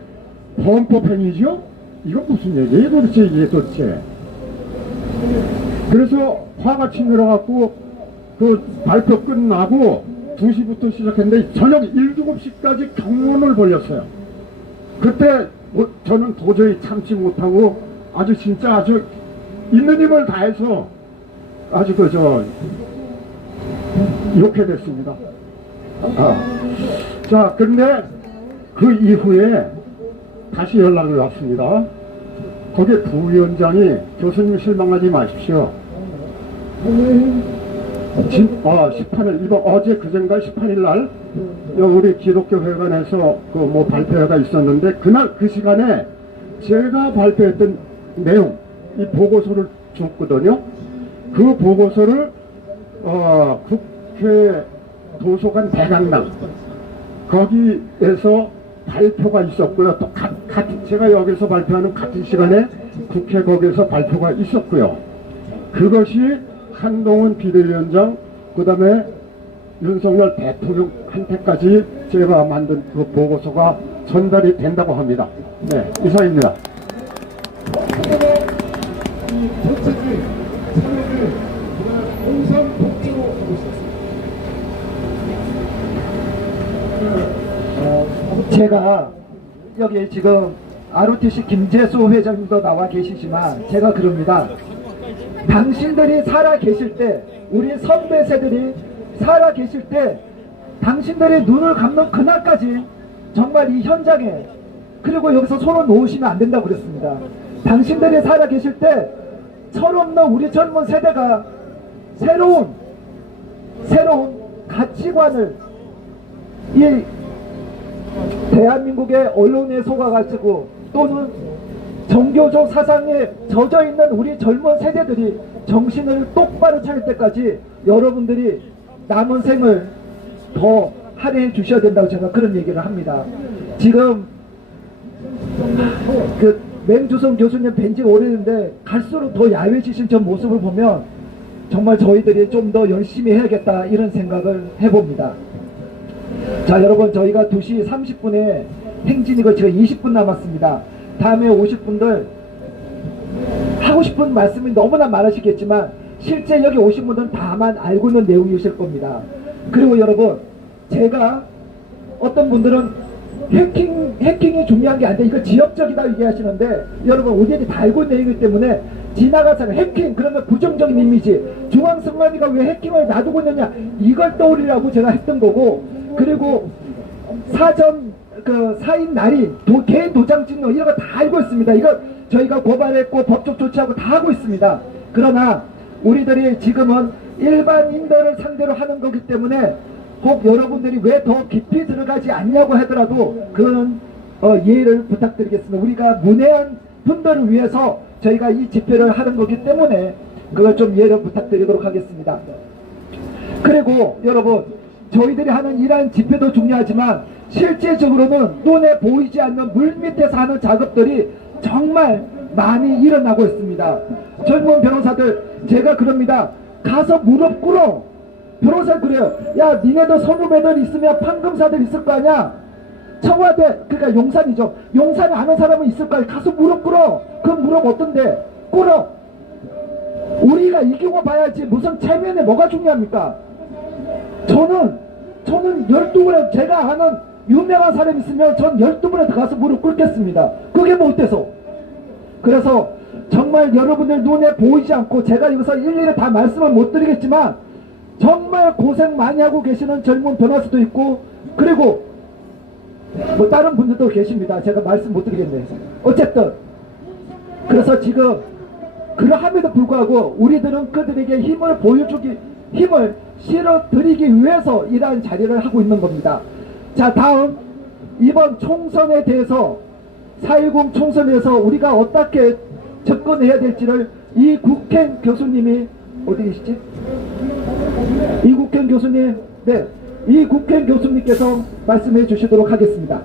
범법행위죠? 이거 무슨 얘기예요 도대체 이게 도대체. 그래서 화가 치밀어갖고 그 발표 끝나고 2시부터 시작했는데 저녁 7, 7시까지 경론을 벌였어요. 그때 저는 도저히 참지 못하고 아주 진짜 아주 있는 힘을 다해서 아주 욕해 됐습니다. 자, 근데 그 이후에 다시 연락이 왔습니다. 거기 부위원장이 교수님 실망하지 마십시오. 18일, 이번 어제 그젠가 18일 날 우리 기독교 회관에서 그 뭐 발표회가 있었는데 그날 그 시간에 제가 발표했던 내용, 이 보고서를 줬거든요. 그 보고서를 국회 도서관 대강당 거기에서 발표가 있었고요. 또 같은 제가 여기서 발표하는 같은 시간에 국회 거기에서 발표가 있었고요. 그것이 한동훈 비대위원장, 그 다음에 윤석열 대통령한테까지 제가 만든 그 보고서가 전달이 된다고 합니다. 네, 이상입니다. 전체주의, 사회주의, 공산 독재로 하고 있었습니다. 제가 여기 지금 ROTC 김재수 회장님도 나와 계시지만 제가 그럽니다. 당신들이 살아 계실 때, 우리 선배 세들이 살아 계실 때 당신들이 눈을 감는 그날까지 정말 이 현장에, 그리고 여기서 손을 놓으시면 안 된다고 그랬습니다. 당신들이 살아 계실 때 철없는 우리 젊은 세대가 새로운 가치관을 이 대한민국의 언론에 속아가지고 또는 정교조 사상에 젖어 있는 우리 젊은 세대들이 정신을 똑바로 차릴 때까지 여러분들이 남은 생을 더 할애해 주셔야 된다고 제가 그런 얘기를 합니다. 지금 그 맹주성 교수님 뵌지 오래됐는데 갈수록 더 야외지신 저 모습을 보면 정말 저희들이 좀 더 열심히 해야겠다 이런 생각을 해봅니다. 자, 여러분, 저희가 2시 30분에 행진이고 지금 20분 남았습니다. 다음에 오실 분들 하고 싶은 말씀이 너무나 많으시겠지만 실제 여기 오신 분들은 다만 알고 있는 내용이실 겁니다. 그리고 여러분, 제가 어떤 분들은 해킹이 중요한 게 아닌데 이거 지역적이다 얘기하시는데 여러분 어디에 다 알고 있는 내용이기 때문에 지나가서 해킹 그러면 부정적인 이미지 중앙선관위가 왜 해킹을 놔두고 있느냐 이걸 떠올리라고 제가 했던 거고 그리고 사전 그 사인 날인 개인 도장 찍는 이런 거 다 알고 있습니다. 이거 저희가 고발했고 법적 조치하고 다 하고 있습니다. 그러나 우리들이 지금은 일반인들을 상대로 하는 거기 때문에 혹 여러분들이 왜 더 깊이 들어가지 않냐고 하더라도 그런 이해를 부탁드리겠습니다. 우리가 문외한 분들을 위해서 저희가 이 집회를 하는 거기 때문에 그걸 좀 이해를 부탁드리도록 하겠습니다. 그리고 여러분 저희들이 하는 이러한 집회도 중요하지만 실제적으로는 눈에 보이지 않는 물밑에서 하는 작업들이 정말 많이 일어나고 있습니다. 젊은 변호사들 제가 그럽니다. 가서 무릎 꿇어. 변호사 그래요. 야 니네들 선후배들 있으면 판검사들 있을 거 아냐. 청와대 그러니까 용산이죠. 용산에 아는 사람은 있을 거야. 가서 무릎 꿇어. 그 무릎 어떤데 꿇어. 우리가 이기고 봐야지 무슨 체면에 뭐가 중요합니까. 저는 12분에 제가 아는 유명한 사람 있으면 전 12분에 가서 무릎 꿇겠습니다. 그게 뭐 어때서. 그래서 정말 여러분들 눈에 보이지 않고 제가 여기서 일일이 다 말씀을 못 드리겠지만 정말 고생 많이 하고 계시는 젊은 변호사도 있고 그리고 뭐 다른 분들도 계십니다. 제가 말씀 못 드리겠네요. 어쨌든 그래서 지금 그러함에도 불구하고 우리들은 그들에게 힘을 실어드리기 위해서 이러한 자리를 하고 있는 겁니다. 자, 다음 이번 총선에 대해서 4.10 총선에서 우리가 어떻게 접근해야 될지를 이국행 교수님이 어디 계시지? 이국행 교수님, 네, 이국행 교수님께서 말씀해 주시도록 하겠습니다.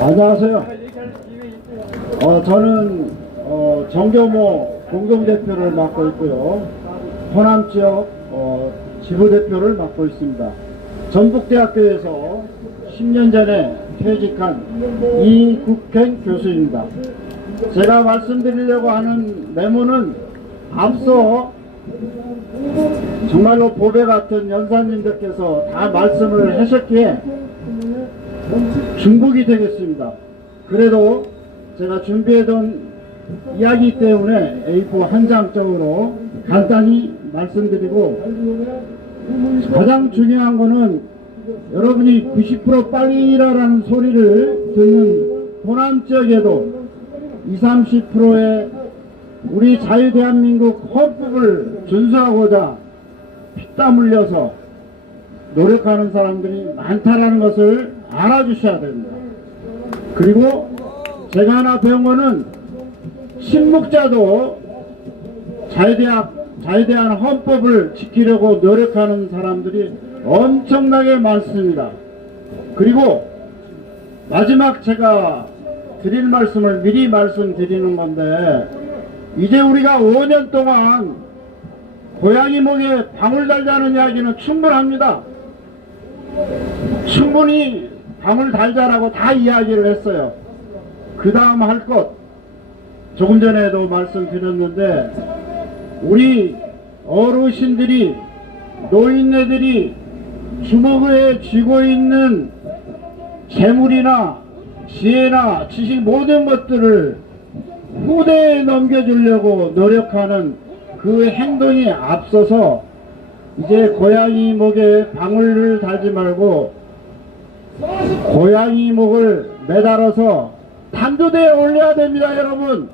안녕하세요. 저는 정교모 공동대표를 맡고 있고요. 호남 지역 지부대표를 맡고 있습니다. 전북대학교에서 10년 전에 퇴직한 이국행 교수입니다. 제가 말씀드리려고 하는 내문은 앞서 정말로 보배 같은 연사님들께서 다 말씀을 하셨기에 중복이 되겠습니다. 그래도 제가 준비해둔 이야기 때문에 A4 한 장적으로 간단히 말씀드리고 가장 중요한 거는 여러분이 90% 빨리 일하라는 소리를 듣는 호남 지역에도 20-30%의 우리 자유대한민국 헌법을 준수하고자 피땀 흘려서 노력하는 사람들이 많다라는 것을 알아주셔야 됩니다. 그리고 제가 하나 배운 거는 신묵자도 자유대한 헌법을 지키려고 노력하는 사람들이 엄청나게 많습니다. 그리고 마지막 제가 드릴 말씀을 미리 말씀드리는 건데 이제 우리가 5년 동안 고양이 목에 방울 달자는 이야기는 충분합니다. 충분히 방울 달자라고 다 이야기를 했어요. 그 다음 할 것 조금 전에도 말씀드렸는데 우리 어르신들이 노인네들이 주먹에 쥐고 있는 재물이나 지혜나 지식 모든 것들을 후대에 넘겨주려고 노력하는 그 행동이 앞서서 이제 고양이 목에 방울을 달지 말고 고양이 목을 매달아서 단두대에 올려야 됩니다, 여러분.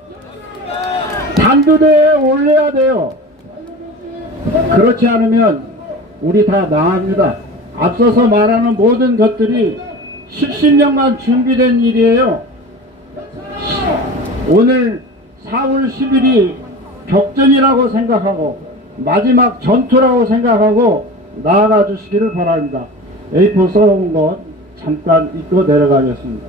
단두대에 올려야 돼요. 그렇지 않으면 우리 다 망합니다. 앞서서 말하는 모든 것들이 70년간 준비된 일이에요. 오늘 4월 10일이 격전이라고 생각하고 마지막 전투라고 생각하고 나아가 주시기를 바랍니다. A4 써놓은 것 잠깐 읽고 내려가겠습니다.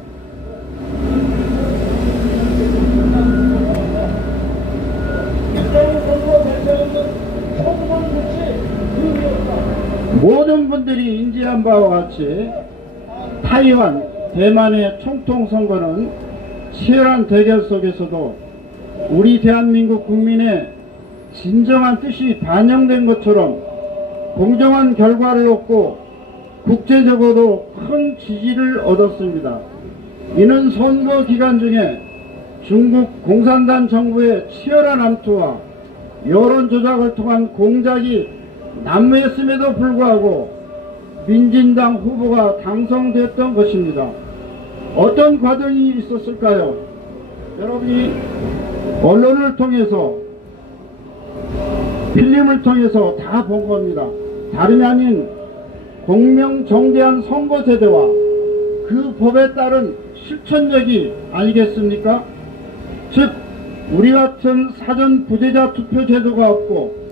모든 분들이 인지한 바와 같이 타이완, 대만의 총통선거는 치열한 대결 속에서도 우리 대한민국 국민의 진정한 뜻이 반영된 것처럼 공정한 결과를 얻고 국제적으로도 큰 지지를 얻었습니다. 이는 선거 기간 중에 중국 공산당 정부의 치열한 암투와 여론 조작을 통한 공작이 난무했음에도 불구하고 민진당 후보가 당선됐던 것입니다. 어떤 과정이 있었을까요? 여러분이 언론을 통해서 필름을 통해서 다 본 겁니다. 다름이 아닌 공명정대한 선거제도와 그 법에 따른 실천력이 아니겠습니까? 즉 우리 같은 사전 부재자 투표 제도가 없고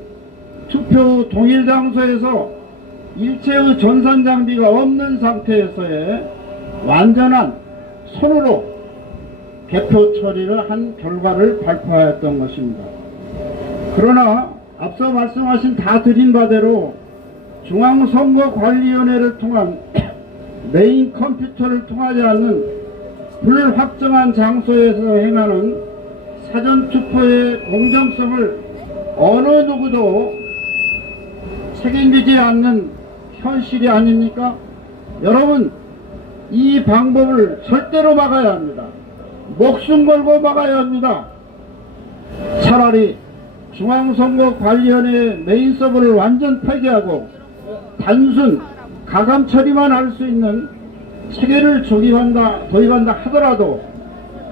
투표 동일 장소에서 일체의 전산 장비가 없는 상태에서의 완전한 손으로 개표 처리를 한 결과를 발표하였던 것입니다. 그러나 앞서 말씀하신 다 드린 바대로 중앙선거관리위원회를 통한 메인 컴퓨터를 통하지 않는 불확정한 장소에서 행하는 사전투표의 공정성을 어느 누구도 책임지지 않는 현실이 아닙니까? 여러분, 이 방법을 절대로 막아야 합니다. 목숨 걸고 막아야 합니다. 차라리 중앙선거관리위원회의 메인 서버를 완전 폐기하고 단순 가감 처리만 할 수 있는 체계를 도입한다 하더라도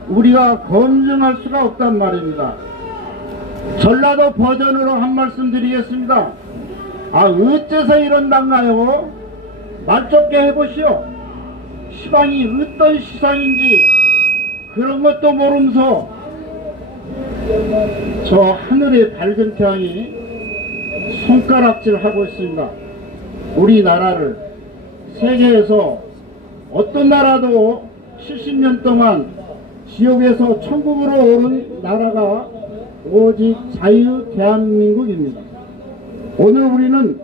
우리가 검증할 수가 없단 말입니다. 전라도 버전으로 한 말씀 드리겠습니다. 어째서 이런단가요? 말 좁게 해보시오. 시방이 어떤 시상인지 그런 것도 모르면서 저 하늘의 밝은 태양이 손가락질하고 있습니다. 우리나라를 세계에서 어떤 나라도 70년 동안 지옥에서 천국으로 오른 나라가 오직 자유 대한민국입니다. 오늘 우리는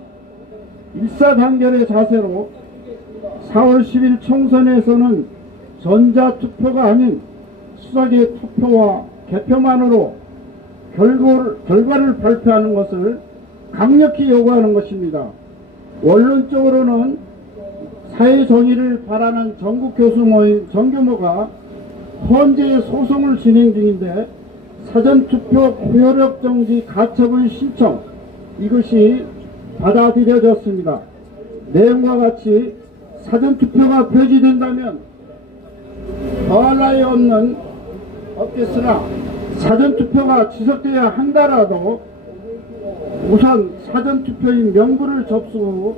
일사단결의 자세로 4월 10일 총선에서는 전자투표가 아닌 수작의 투표와 개표만으로 결과를 발표하는 것을 강력히 요구하는 것입니다. 원론적으로는 사회 정의를 바라는 전국 교수 모임 정규모가 현재 소송을 진행 중인데 사전투표 효력 정지 가처분 신청 이것이 받아들여졌습니다. 내용과 같이 사전투표가 폐지된다면 더할 나위 없겠으나 사전투표가 지속되어야 한다라도 우선 사전투표인 명부를 접수 후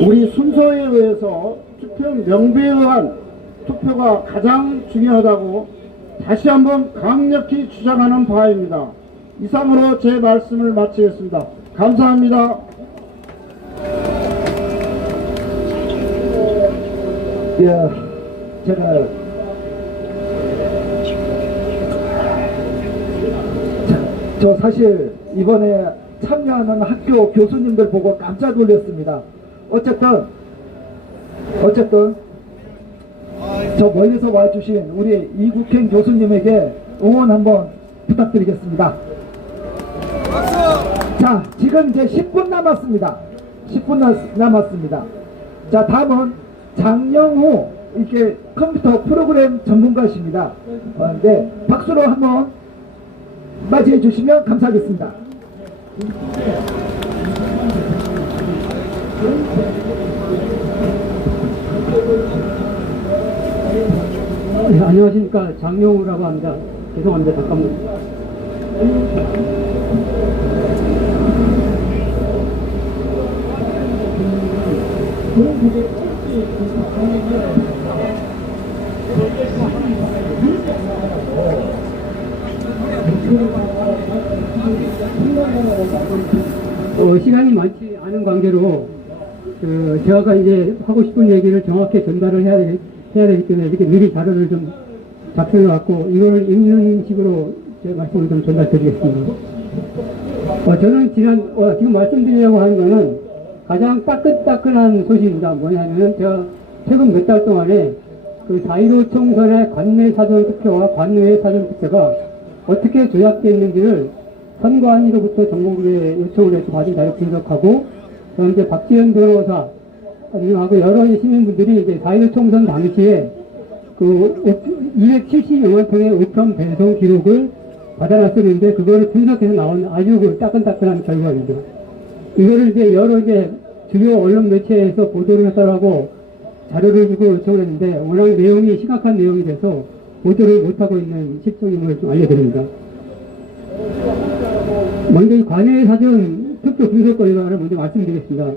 우리 순서에 의해서 투표 명부에 의한 투표가 가장 중요하다고 다시 한번 강력히 주장하는 바입니다. 이상으로 제 말씀을 마치겠습니다. 감사합니다. 제가 저 사실 이번에 참여하는 학교 교수님들 보고 깜짝 놀랐습니다. 어쨌든 저 멀리서 와주신 우리 이국행 교수님에게 응원 한번 부탁드리겠습니다. 자, 지금 이제 10분 남았습니다. 10분 남았습니다. 자, 다음은 장영우 이렇게 컴퓨터 프로그램 전문가십니다. 네, 박수로 한번 맞이해 주시면 감사하겠습니다. 네, 안녕하십니까. 장용우라고 합니다. 죄송합니다. 잠깐만. 시간이 많지 않은 관계로 제가 이제 하고 싶은 얘기를 정확히 전달을 해야 되기 때문에 이렇게 미리 자료를 좀 작성해 갖고 이걸 읽는 식으로 제 말씀을 좀 전달드리겠습니다. 저는 지금 말씀드리려고 하는 거는 가장 따끈따끈한 소식입니다. 뭐냐면은 제가 최근 몇 달 동안에 그 4.15 총선의 관내 사전 투표와 관외 사전 투표가 어떻게 조작됐는지를 선관위로부터 정보국에 요청을 해서 받은 자료 분석하고, 이제 박지현 변호사하고 여러 시민분들이 이제 4.15 총선 당시에 그 270여만 통의 우편 배송 기록을 받아놨었는데, 그거를 분석해서 나온 아주 그 따끈따끈한 결과입니다. 이거를 이제 여러 이제 주요 언론 매체에서 보도를 해달라고 자료를 주고 요청을 했는데, 워낙 내용이 심각한 내용이 돼서 보도를 못하고 있는 실정임을 좀 알려드립니다. 먼저 이 관외 사전 투표 분석 권리를 먼저 말씀드리겠습니다.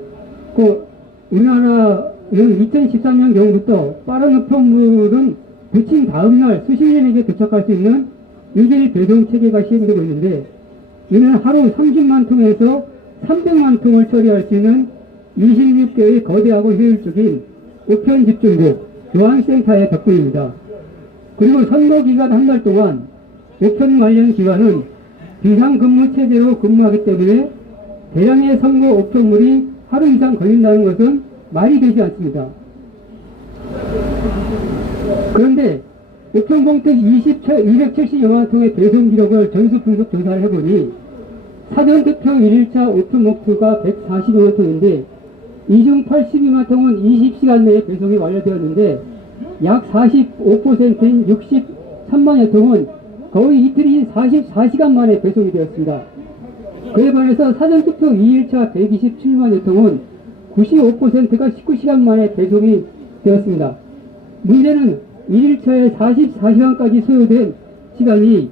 우리나라는 2013년 경부터 빠른 우편물은 배침 다음날 수십 년에게 도착할 수 있는 일일 배송 체계가 시행되고 있는데, 이는 하루 30만 통에서 300만 통을 처리할 수 있는 26개의 거대하고 효율적인 우편 집중국 교환센터의 덕분입니다. 그리고 선거 기간 한 달 동안 우편 관련 기관은 비상근무 체제로 근무하기 때문에 대량의 선거 우편물이 하루 이상 걸린다는 것은 말이 되지 않습니다. 그런데 우편봉투 270여만 통의 배송 기록을 전수 분석 조사를 해보니 사전투표 1일차 우편봉투가 140여만 통인데 이 중 82만 통은 20시간 내에 배송이 완료되었는데, 약 45%인 63만여 통은 거의 이틀이 44시간 만에 배송이 되었습니다. 그에 반해서 사전투표 2일차 127만여 통은 95%가 19시간 만에 배송이 되었습니다. 문제는 1일차에 44시간까지 소요된 시간이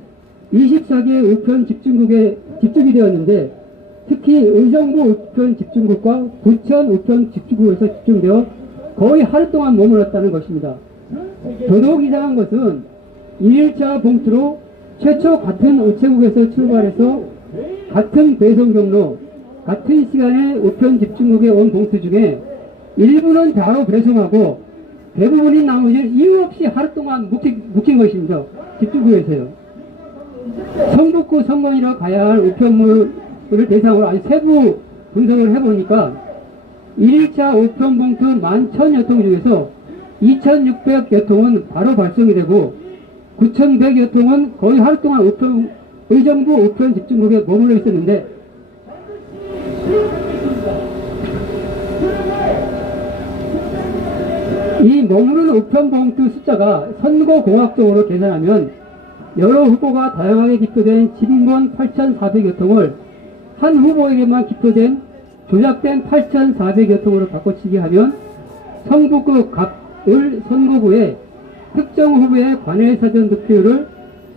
24개의 우편 집중국에 집중이 되었는데, 특히 의정부 우편 집중국과 부천 우편 집중국에서 집중되어 거의 하루 동안 머물렀다는 것입니다. 더더욱 이상한 것은 1일차 봉투로 최초 같은 우체국에서 출발해서 같은 배송 경로, 같은 시간에 우편 집중국에 온 봉투 중에 일부는 바로 배송하고 대부분인 나머지는 이유 없이 하루 동안 묵힌 것입니다. 집중국에서요. 성북구 선관위로 가야 할 우편물을 대상으로 아주 세부 분석을 해보니까 1일차 우편봉투 11,000여 통 중에서 2,600여 통은 바로 발송이 되고 9,100여 통은 거의 하루 동안 의정부 우편 집중국에 머물러 있었는데, 이 머무르는 우편봉투 숫자가 선거공학적으로 계산하면 여러 후보가 다양하게 기표된 진권 8,400여 통을 한 후보에게만 기표된 조작된 8,400여 통으로 바꿔치기 하면 성북구 갑을 선거구에 특정 후보의 관외사전 득표율을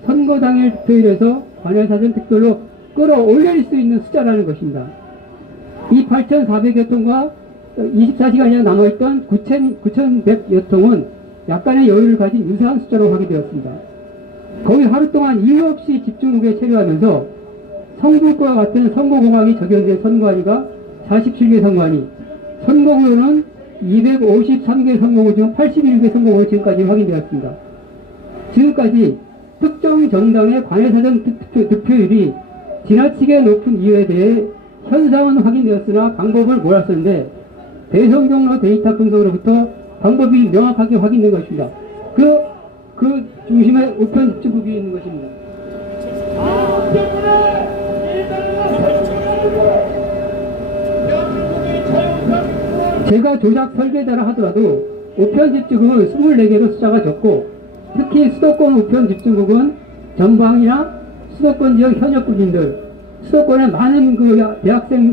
선거 당일 득표율에서 관외사전 득표율로 끌어올릴 수 있는 숫자라는 것입니다. 이 8,400여 통과 24시간이 남아있던 9,100여 통은 약간의 여유를 가진 유사한 숫자로 확인되었습니다. 거의 하루 동안 이유 없이 집중국에 체류하면서 성북구와 같은 선거공학이 적용된 선관위가 47개 선관위, 선거구는 253개 선거구 중 81개 선거구 지금까지 확인되었습니다. 지금까지 특정 정당의 관외사전 득표율이 지나치게 높은 이유에 대해 현상은 확인되었으나 방법을 몰랐었는데, 배송 경로 데이터 분석으로부터 방법이 명확하게 확인된 것입니다. 그 중심에 우편 집중국이 있는 것입니다. 제가 조작 설계자라 하더라도 우편 집중국은 24개로 숫자가 적고, 특히 수도권 우편 집중국은 전방이나 수도권 지역 현역 군인들, 수도권에 많은 그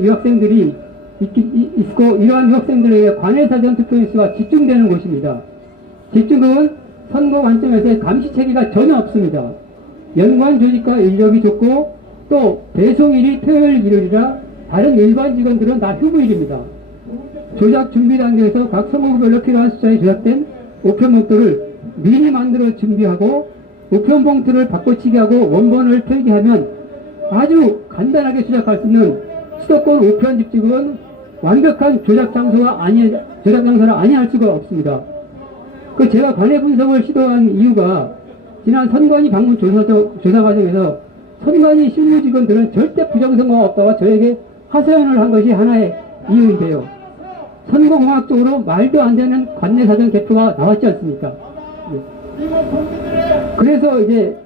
유학생들이 있고, 이러한 유학생들에게 관외사전 투표 일수가 집중되는 곳입니다. 집중국은 선거 관점에서의 감시 체계가 전혀 없습니다. 연관 조직과 인력이 좋고 또 배송일이 토요일 일요일이라 다른 일반 직원들은 다 휴무일입니다. 조작 준비 단계에서 각 선거구별로 필요한 숫자에 조작된 우편 봉투를 미리 만들어 준비하고 우편 봉투를 바꿔치기 하고 원본을 필기하면 아주 간단하게 조작할 수 있는 수도권 우편 집직은 완벽한 조작 장소가 아니할 수가 없습니다. 제가 관내 분석을 시도한 이유가 지난 선관위 방문 조사 과정에서 선관위 실무 직원들은 절대 부정선거가 없다고 저에게 하소연을 한 것이 하나의 이유인데요. 선거공학적으로 말도 안 되는 관내사전 개표가 나왔지 않습니까? 그래서 이제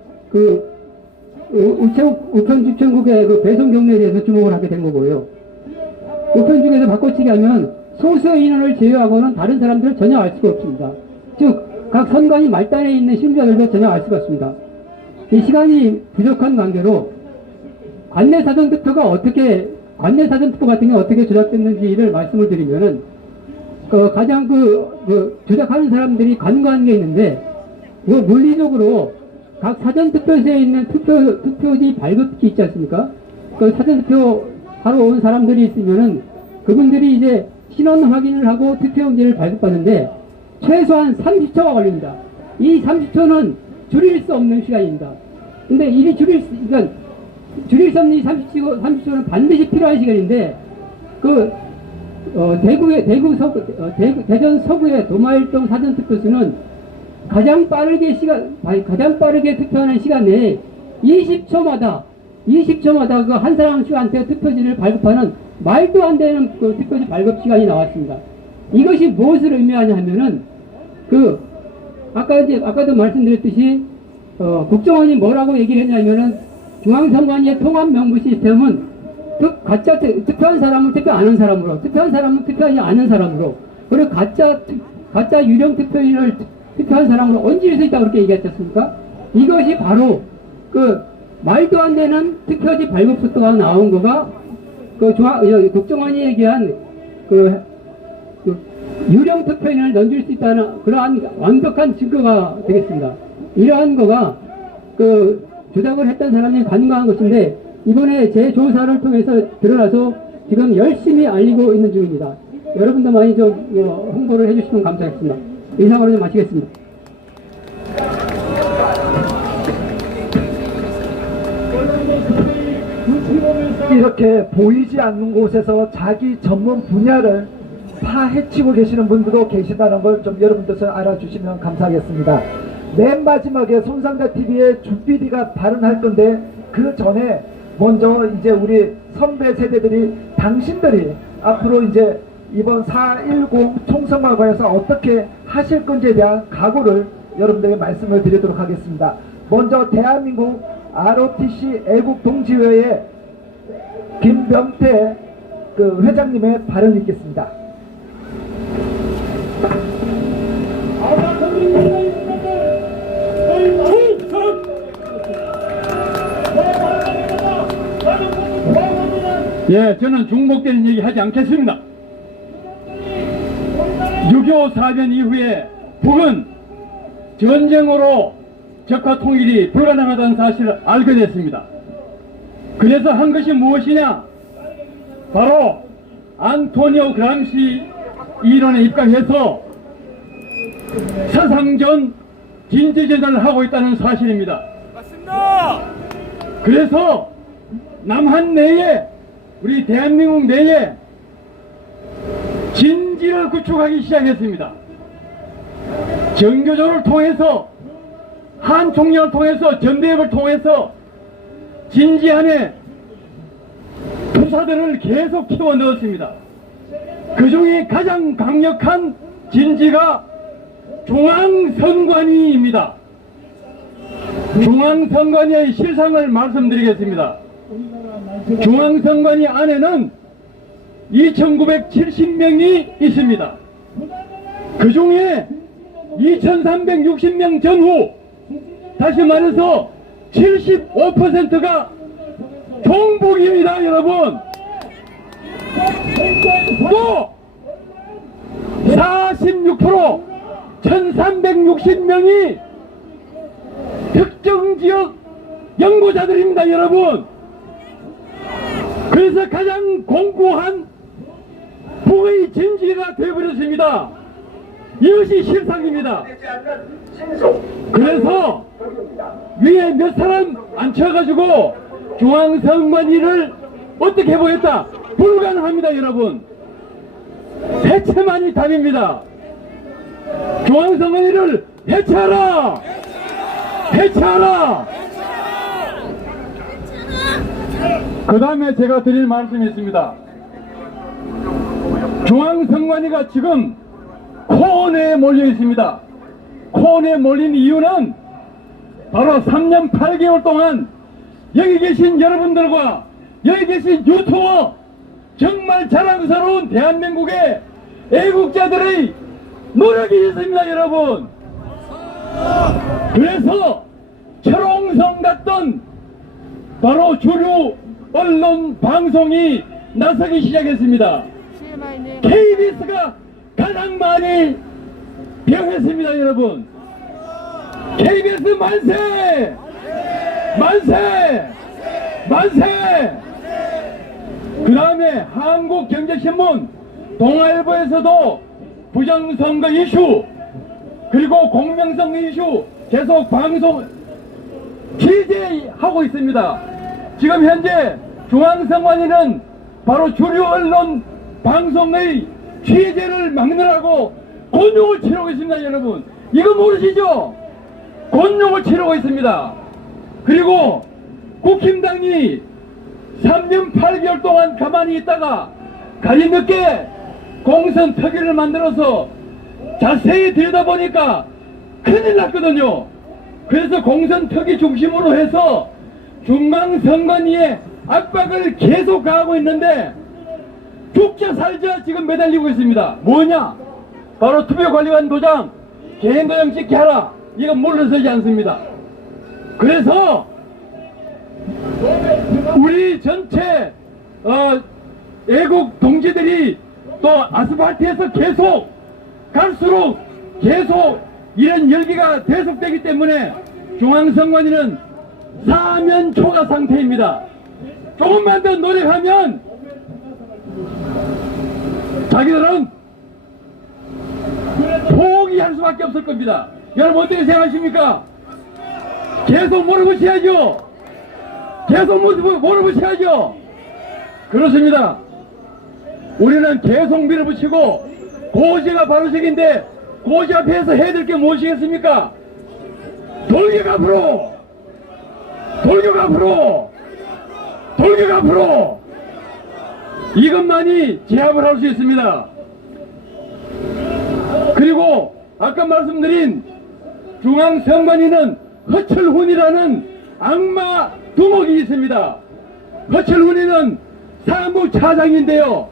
우편주천국의 배송 경로에 대해서 주목을 하게 된 거고요. 우편 중에서 바꿔치기 하면 소수의 인원을 제외하고는 다른 사람들은 전혀 알 수가 없습니다. 즉 각 선관위 말단에 있는 실무자들도 전혀 알 수가 없습니다. 이 시간이 부족한 관계로 관내사전 투표 같은 게 어떻게 조작됐는지를 말씀을 드리면은 가장 조작하는 사람들이 간과한 게 있는데 물리적으로 각 사전투표소에 있는 투표지 발급기 있지 않습니까? 사전투표 하러 온 사람들이 있으면은 그분들이 이제 신원 확인을 하고 투표용지를 발급하는데 최소한 30초가 걸립니다. 이 30초는 줄일 수 없는 시간입니다. 근데 이게 줄일 수 없는 이 30초는 반드시 필요한 시간인데 대전 서구의 도마일동 사전투표소는 가장 빠르게 투표하는 시간 내에 20초마다 그 한 사람씩한테 투표지를 발급하는 말도 안 되는 투표지 발급 시간이 나왔습니다. 이것이 무엇을 의미하냐 하면은 아까도 말씀드렸듯이 국정원이 뭐라고 얘기를 했냐면은 중앙선관위의 통합 명부 시스템은 가짜 투표한 사람은 투표 안 한 사람으로, 투표한 사람은 투표하지 않은 사람으로, 그리고 가짜 유령 투표인을 투표한 사람으로 얹을 수 있다고 그렇게 얘기했지 않습니까? 이것이 바로 말도 안 되는 투표지 발급 속도가 나온 거가 국정원이 얘기한 유령 투표인을 얹을 수 있다는 그러한 완벽한 증거가 되겠습니다. 이러한 거가 조작을 했던 사람이 간과한 것인데 이번에 제 조사를 통해서 드러나서 지금 열심히 알리고 있는 중입니다. 여러분도 많이 좀 홍보를 해주시면 감사하겠습니다. 이상으로 좀 마치겠습니다. 이렇게 보이지 않는 곳에서 자기 전문 분야를 파헤치고 계시는 분들도 계시다는 걸 좀 여러분들께서 알아주시면 감사하겠습니다. 맨 마지막에 손상가TV의 주PD가 발언할 건데 그 전에 먼저 이제 우리 선배 세대들이 당신들이 앞으로 이제 이번 4.10 총선과 관해서 어떻게 하실 건지에 대한 각오를 여러분들에게 말씀을 드리도록 하겠습니다. 먼저 대한민국 ROTC 애국동지회의 김병태 회장님의 발언이 있겠습니다. 예, 저는 중복되는 얘기 하지 않겠습니다. 6.25 사변 이후에 북은 전쟁으로 적화 통일이 불가능하다는 사실을 알게 됐습니다. 그래서 한 것이 무엇이냐? 바로 안토니오 그람시 이론에 입각해서 사상전 진지전을 하고 있다는 사실입니다. 맞습니다. 그래서 남한 내에 우리 대한민국 내에 진지를 구축하기 시작했습니다. 정교조를 통해서 한총련을 통해서 전대협을 통해서 진지 안에 부사들을 계속 키워 넣었습니다. 그 중에 가장 강력한 진지가 중앙선관위입니다. 중앙선관위의 실상을 말씀드리겠습니다. 중앙선관위 안에는 2970명이 있습니다. 그 중에 2360명 전후, 다시 말해서 75%가 종북입니다, 여러분. 또 46% 1360명이 특정 지역 연구자들입니다, 여러분. 그래서 가장 공고한 북의 진지가 되어버렸습니다. 이것이 실상입니다. 그래서 위에 몇 사람 앉혀가지고 중앙선관위를 어떻게 해보겠다? 불가능합니다, 여러분. 해체만이 답입니다. 중앙선관위를 해체하라! 해체하라! 그 다음에 제가 드릴 말씀이 있습니다. 중앙선관위가 지금 코너에 몰려 있습니다. 코너에 몰린 이유는 바로 3년 8개월 동안 여기 계신 여러분들과 여기 계신 유튜버, 정말 자랑스러운 대한민국의 애국자들의 노력이 있습니다, 여러분. 그래서 철옹성 같던 바로 주류 언론 방송이 나서기 시작했습니다. KBS가 가장 많이 병했습니다, 여러분. KBS 만세! 만세! 만세! 그 다음에 한국경제신문, 동아일보에서도 부정선거 이슈, 그리고 공명선거 이슈 계속 방송 취재하고 있습니다. 지금 현재 중앙선관위는 바로 주류 언론 방송의 취재를 막느라고 곤욕을 치르고 있습니다, 여러분. 이거 모르시죠? 곤욕을 치르고 있습니다. 그리고 국힘당이 3년 8개월 동안 가만히 있다가 가히 늦게 공선 특위를 만들어서 자세히 들여다보니까 큰일 났거든요. 그래서 공선 특위 중심으로 해서 중앙선관위에 압박을 계속 가하고 있는데 죽자 살자 지금 매달리고 있습니다. 뭐냐? 바로 투표관리관 도장, 개인 도장 찍게 하라. 이건 물러서지 않습니다. 그래서 우리 전체 애국 동지들이 또 아스팔트에서 계속 갈수록 계속 이런 열기가 계속되기 때문에 중앙선관위는 사면 초과 상태입니다. 조금만 더 노력하면 자기들은 포기할 수밖에 없을 겁니다. 여러분 어떻게 생각하십니까? 계속 몰아붙여야죠. 계속 몰아붙여야죠. 그렇습니다. 우리는 계속 밀어붙이고 고시가 바로식인데 고시 앞에서 해야 될 게 무엇이겠습니까? 돌격 앞으로! 돌격 앞으로! 돌격 앞으로! 이것만이 제압을 할 수 있습니다. 그리고 아까 말씀드린 중앙선관위는 허철훈이라는 악마 두목이 있습니다. 허철훈이는 사무차장인데요.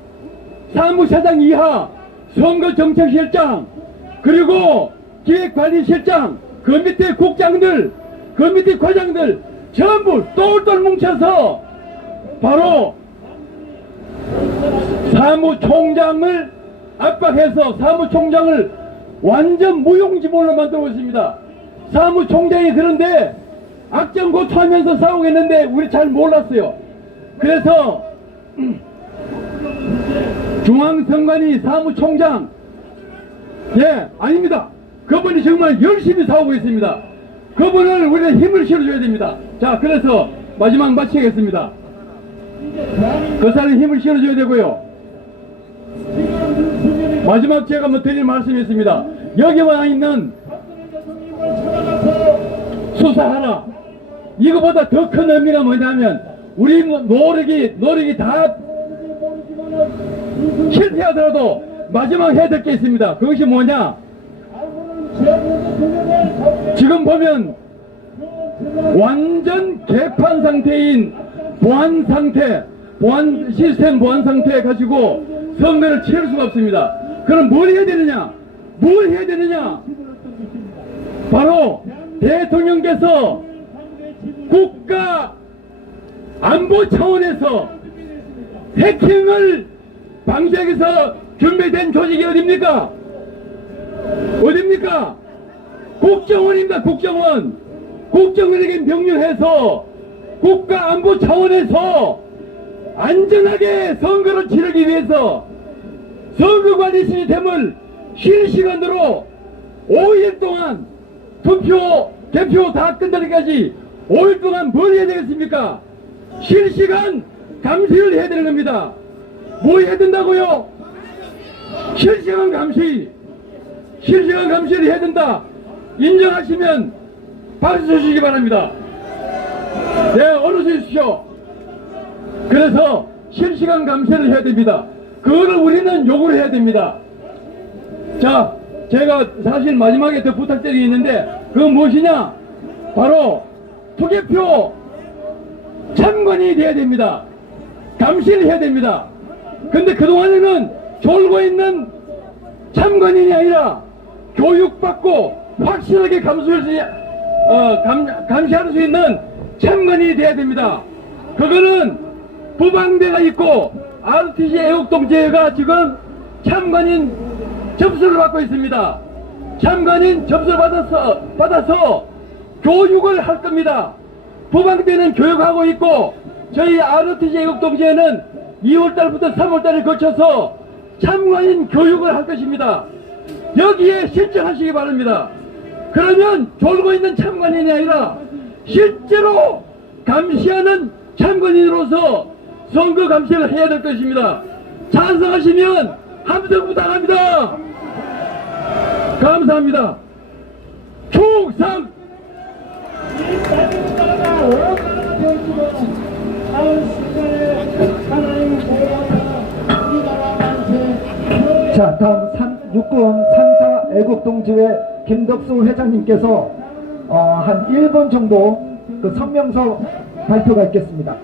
사무차장 이하 선거정책실장, 그리고 기획관리실장, 그 밑에 국장들, 그 밑에 과장들 전부 똘똘 뭉쳐서 바로 사무총장을 압박해서 사무총장을 완전 무용지물로 만들고 있습니다. 사무총장이 그런데 악정고투하면서 싸우겠는데 우리 잘 몰랐어요. 그래서 중앙선관위 사무총장, 예, 아닙니다. 그분이 정말 열심히 싸우고 있습니다. 그분을 우리는 힘을 실어줘야 됩니다. 자, 그래서 마지막 마치겠습니다. 그 사람이 힘을 실어줘야 되고요. 마지막 제가 뭐 드릴 말씀이 있습니다. 여기 와 있는 수사하라. 이거보다 더 큰 의미가 뭐냐면 우리 노력이 다 실패하더라도 마지막 해야 될 게 있습니다. 그것이 뭐냐? 지금 보면 완전 개판 상태인 보안 상태, 시스템 보안 상태에 가지고 선거를 치를 수가 없습니다. 그럼 뭘 해야 되느냐? 뭘 해야 되느냐? 바로 대통령께서 국가 안보 차원에서 해킹을 방지하기 위해서 준비된 조직이 어딥니까? 어딥니까? 국정원입니다. 국정원. 국정원에게 명령해서 국가안보 차원에서 안전하게 선거를 치르기 위해서 선거관리 시스템을 실시간으로 5일 동안 투표, 개표 다 끝나기까지 5일 동안 뭘 해야 되겠습니까? 실시간 감시를 해야 되는 겁니다. 뭐 해야 된다고요? 실시간 감시. 실시간 감시를 해야 된다. 인정하시면 박수 주시기 바랍니다. 네, 어느 주십시오. 그래서 실시간 감시를 해야 됩니다. 그거를 우리는 요구를 해야 됩니다. 자, 제가 사실 마지막에 더 부탁드리는 게 있는데 그건 무엇이냐? 바로 투개표 참관이 돼야 됩니다. 감시를 해야 됩니다. 근데 그동안에는 졸고 있는 참관인이 아니라 교육받고 확실하게 감시할 수 있는 참관인이 돼야 됩니다. 그거는 부방대가 있고 RTC 애국동제회가 지금 참관인 접수를 받고 있습니다. 참관인 접수를 받아서 교육을 할 겁니다. 부방대는 교육하고 있고 저희 RTC 애국동제회는 2월달부터 3월달에 거쳐서 참관인 교육을 할 것입니다. 여기에 신청하시기 바랍니다. 그러면 졸고 있는 참관인이 아니라 실제로 감시하는 참관인으로서 선거 감시를 해야 될 것입니다. 찬성하시면 함성 부탁합니다. 감사합니다. 충성! 자, 다음 육군 3사 애국동지회 김덕수 회장님께서 한 1분 정도 그 성명서 발표가 있겠습니다.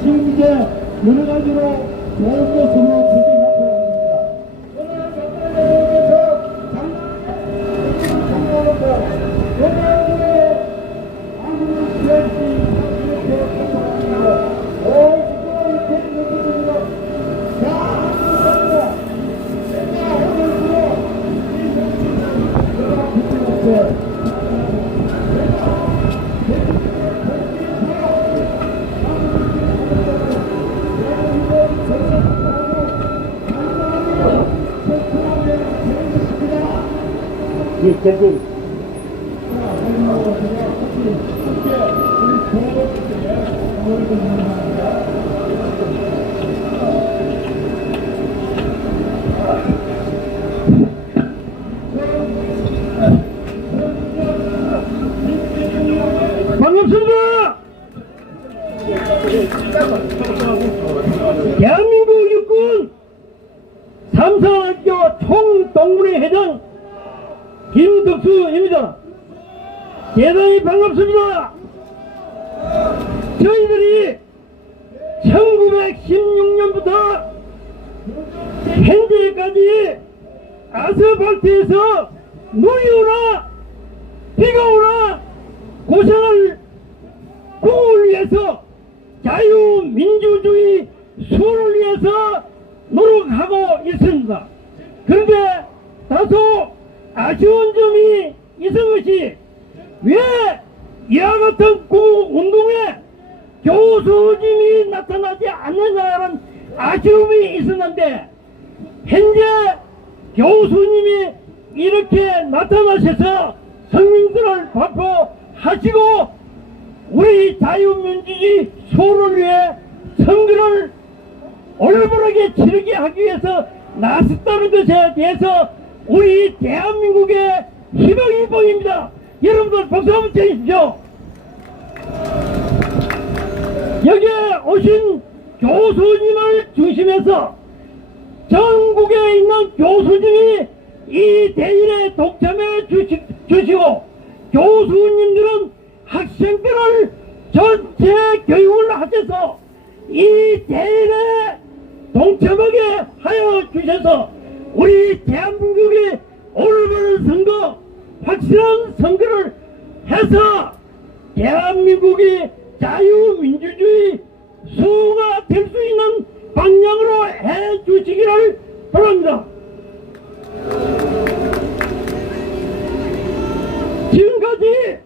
지금 이제 여러 가지로 좋은 모습으로 굳이 반갑습니다. 대한민국 육군 3사학교 총동문회 회장 김덕수입니다. 대단히 반갑습니다. 저희들이 1916년부터 현재까지 아스팔트에서 눈이 오나 비가 오나 고생을 구호를 위해서 자유민주주의 수호를 위해서 노력하고 있습니다. 그런데 다소 아쉬운 점이 있은 것이 왜 이와 같은 운동에 교수님이 나타나지 않느냐는 아쉬움이 있었는데 현재 교수님이 이렇게 나타나셔서 성민들을 발표하시고 우리 자유민주주의 수호를 위해 선거를 올바르게 치르게 하기 위해서 나섰다는 것에 대해서 우리 대한민국의 희망이 보입니다. 여러분들 박수 한번 쳐주십시오. 여기에 오신 교수님을 중심해서 전국에 있는 교수님이 이 대일에 동참해 주시고 교수님들은 학생들을 전체 교육을 하셔서 이 대일에 동참하게 하여 주셔서 우리 대한민국의 올바른 선거, 확실한 선거를 해서 대한민국이 자유민주주의 수호가 될 수 있는 방향으로 해 주시기를 바랍니다. 지금까지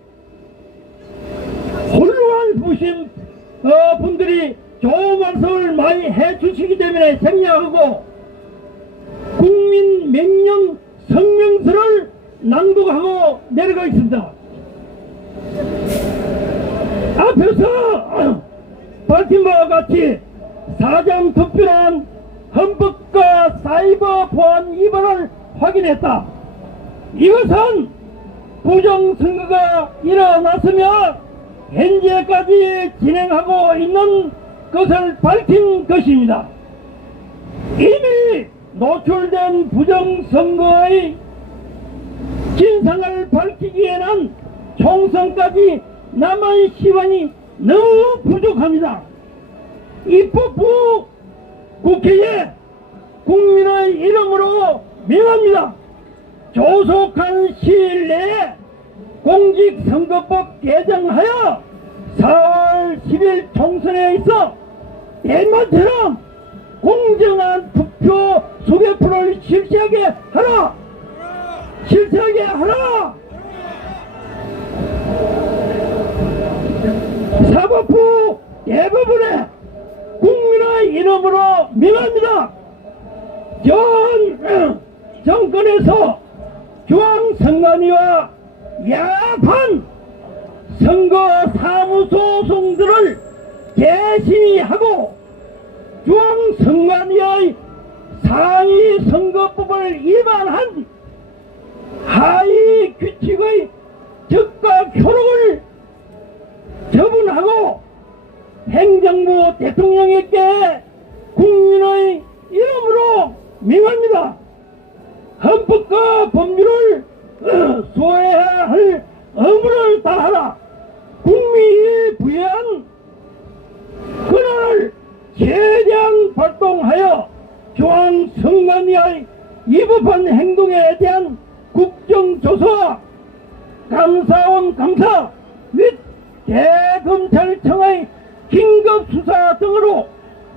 훌륭한 부신 분들이 좋은 말씀을 많이 해 주시기 때문에 생략하고 국민 명령 성명서를 낭독하고 내려가겠습니다. 앞에서 밝힌 바와 같이 사전 투표란 헌법과 사이버 보안 위반을 확인했다. 이것은 부정선거가 일어났으며 현재까지 진행하고 있는 것을 밝힌 것입니다. 이미 노출된 부정선거의 진상을 밝히기에는 총선까지 남은 시간이 너무 부족합니다. 입법부 국회에 국민의 이름으로 명합니다. 조속한 시일 내에 공직선거법 개정하여 4월 10일 총선에 있어 옛말처럼 공정한 투표 수개표를 실시하게 하라! 실시하게 하라! 사법부 대부분의 국민의 이름으로 명합니다. 전 정권에서 중앙선관위와 야판 선거 사무소송들을 개시하고 중앙선관위의 상위 선거법을 위반한 하위 규칙의 즉각 효력을 처분하고 행정부 대통령에게 국민의 이름으로 명합니다. 헌법과 법률을 소화해야 할 의무를 다하라. 국민이 부여한 권한을 최대한 발동하여 중앙선관위의 위법한 행동에 대한 국정조사와 감사원 감사 및 대검찰청의 긴급수사 등으로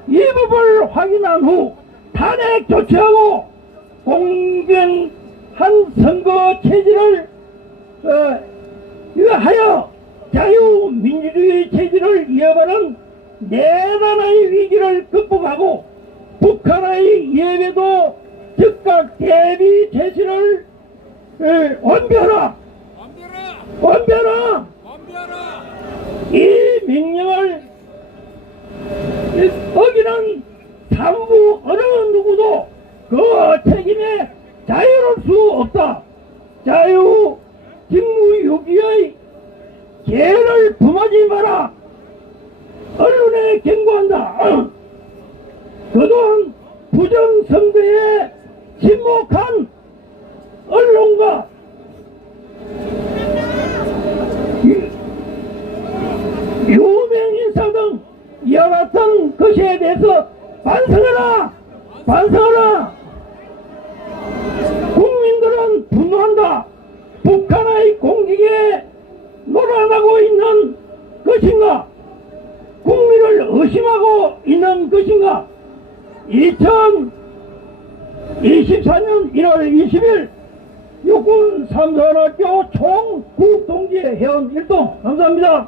위법을 확인한 후 탄핵 조치하고 공정한 선거 체제를 하여 자유민주주의 체제를 이어가는 내란의 위기를 극복하고 북한의 예배도 즉각 대비 제시를 완비하라. 이 명령을 어기는 산부 어느 누구도 그 책임에 자유로울 수 없다. 자유 직무유기의 죄를 범하지 마라. 언론에 경고한다. 그동안 부정선거에 침묵한 언론과 유명인사 등 이와 같은 것에 대해서 반성하라! 반성하라! 국민들은 분노한다. 북한의 공격에 놀아나고 있는 것인가? 국민을 의심하고 있는 것인가? 2024년 1월 20일 육군 삼선학교 총국동지 회원 일동 감사합니다.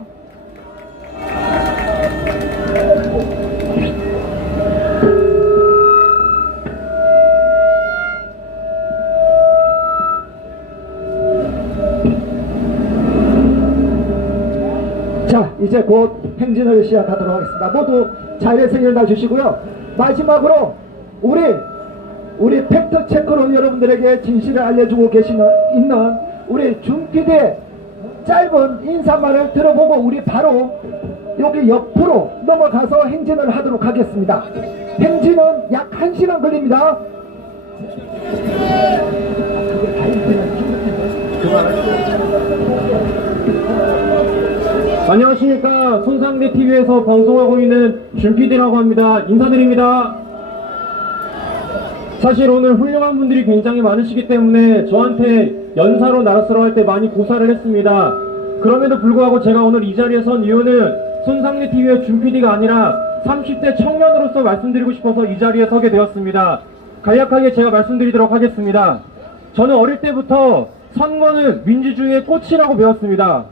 자, 이제 곧 행진을 시작하도록 하겠습니다. 모두 자리에서 일어나 주시고요. 마지막으로 우리 팩트체크로 여러분들에게 진실을 알려주고 있는 우리 준PD의 짧은 인사말을 들어보고 우리 바로 여기 옆으로 넘어가서 행진을 하도록 하겠습니다. 행진은 약 1시간 걸립니다. 안녕하십니까. 손상대TV에서 방송하고 있는 준PD라고 합니다. 인사드립니다. 사실 오늘 훌륭한 분들이 굉장히 많으시기 때문에 저한테 연사로 나라스로 할 때 많이 고사를 했습니다. 그럼에도 불구하고 제가 오늘 이 자리에 선 이유는 손상대TV의 준PD가 아니라 30대 청년으로서 말씀드리고 싶어서 이 자리에 서게 되었습니다. 간략하게 제가 말씀드리도록 하겠습니다. 저는 어릴 때부터 선거는 민주주의의 꽃이라고 배웠습니다.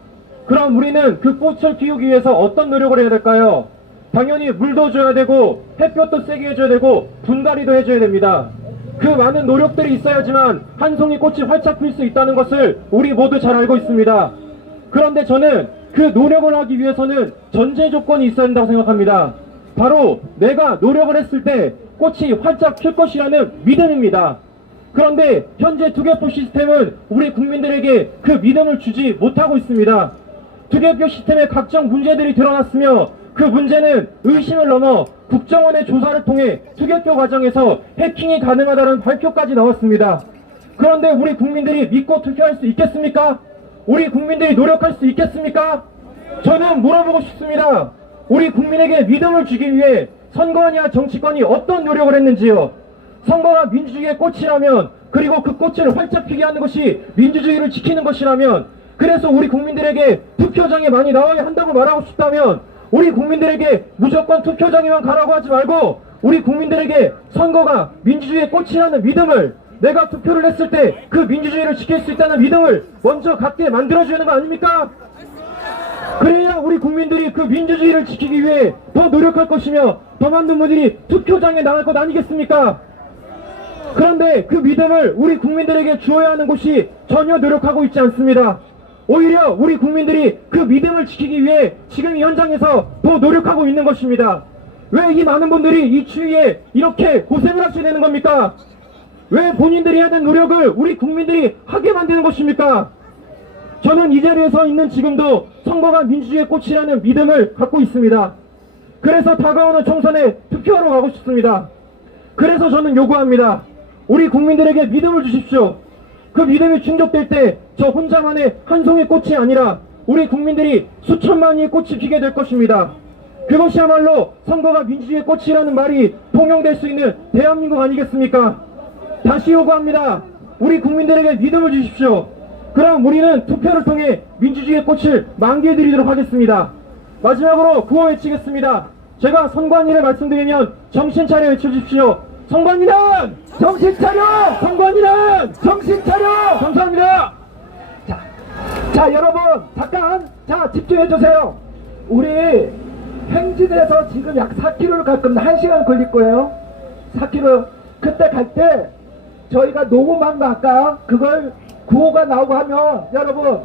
그럼 우리는 그 꽃을 피우기 위해서 어떤 노력을 해야 될까요? 당연히 물도 줘야 되고 햇볕도 세게 해줘야 되고 분갈이도 해줘야 됩니다. 그 많은 노력들이 있어야지만 한 송이 꽃이 활짝 필 수 있다는 것을 우리 모두 잘 알고 있습니다. 그런데 저는 그 노력을 하기 위해서는 전제 조건이 있어야 한다고 생각합니다. 바로 내가 노력을 했을 때 꽃이 활짝 필 것이라는 믿음입니다. 그런데 현재 투개표 시스템은 우리 국민들에게 그 믿음을 주지 못하고 있습니다. 투개표 시스템에 각종 문제들이 드러났으며 그 문제는 의심을 넘어 국정원의 조사를 통해 투개표 과정에서 해킹이 가능하다는 발표까지 나왔습니다. 그런데 우리 국민들이 믿고 투표할 수 있겠습니까? 우리 국민들이 노력할 수 있겠습니까? 저는 물어보고 싶습니다. 우리 국민에게 믿음을 주기 위해 선거원이나 정치권이 어떤 노력을 했는지요? 선거가 민주주의의 꽃이라면, 그리고 그 꽃을 활짝 피게 하는 것이 민주주의를 지키는 것이라면, 그래서 우리 국민들에게 투표장에 많이 나와야 한다고 말하고 싶다면 우리 국민들에게 무조건 투표장에만 가라고 하지 말고 우리 국민들에게 선거가 민주주의의 꽃이라는 믿음을, 내가 투표를 했을 때 그 민주주의를 지킬 수 있다는 믿음을 먼저 갖게 만들어주는 거 아닙니까? 그래야 우리 국민들이 그 민주주의를 지키기 위해 더 노력할 것이며 더 많은 분들이 투표장에 나갈 것 아니겠습니까? 그런데 그 믿음을 우리 국민들에게 주어야 하는 곳이 전혀 노력하고 있지 않습니다. 오히려 우리 국민들이 그 믿음을 지키기 위해 지금 이 현장에서 더 노력하고 있는 것입니다. 왜 이 많은 분들이 이 추위에 이렇게 고생을 하셔야 되는 겁니까? 왜 본인들이 해야 되는 노력을 우리 국민들이 하게 만드는 것입니까? 저는 이 자리에 서 있는 지금도 선거가 민주주의의 꽃이라는 믿음을 갖고 있습니다. 그래서 다가오는 총선에 투표하러 가고 싶습니다. 그래서 저는 요구합니다. 우리 국민들에게 믿음을 주십시오. 그 믿음이 충족될 때 저 혼자만의 한 송이 꽃이 아니라 우리 국민들이 수천만의 꽃이 피게 될 것입니다. 그것이야말로 선거가 민주주의의 꽃이라는 말이 통용될 수 있는 대한민국 아니겠습니까? 다시 요구합니다. 우리 국민들에게 믿음을 주십시오. 그럼 우리는 투표를 통해 민주주의의 꽃을 만개해드리도록 하겠습니다. 마지막으로 구호 외치겠습니다. 제가 선관위를 말씀드리면 정신 차려 외쳐주십시오. 선관위는 정신 차려! 선관위는 정신 차려! 감사합니다. 자 여러분 잠깐 집중해 주세요. 우리 행진에서 지금 약 4km를 갈 겁니다. 1시간 걸릴 거예요. 4km. 그때 갈 때 저희가 녹음한 거 아까 그걸 구호가 나오고 하면 여러분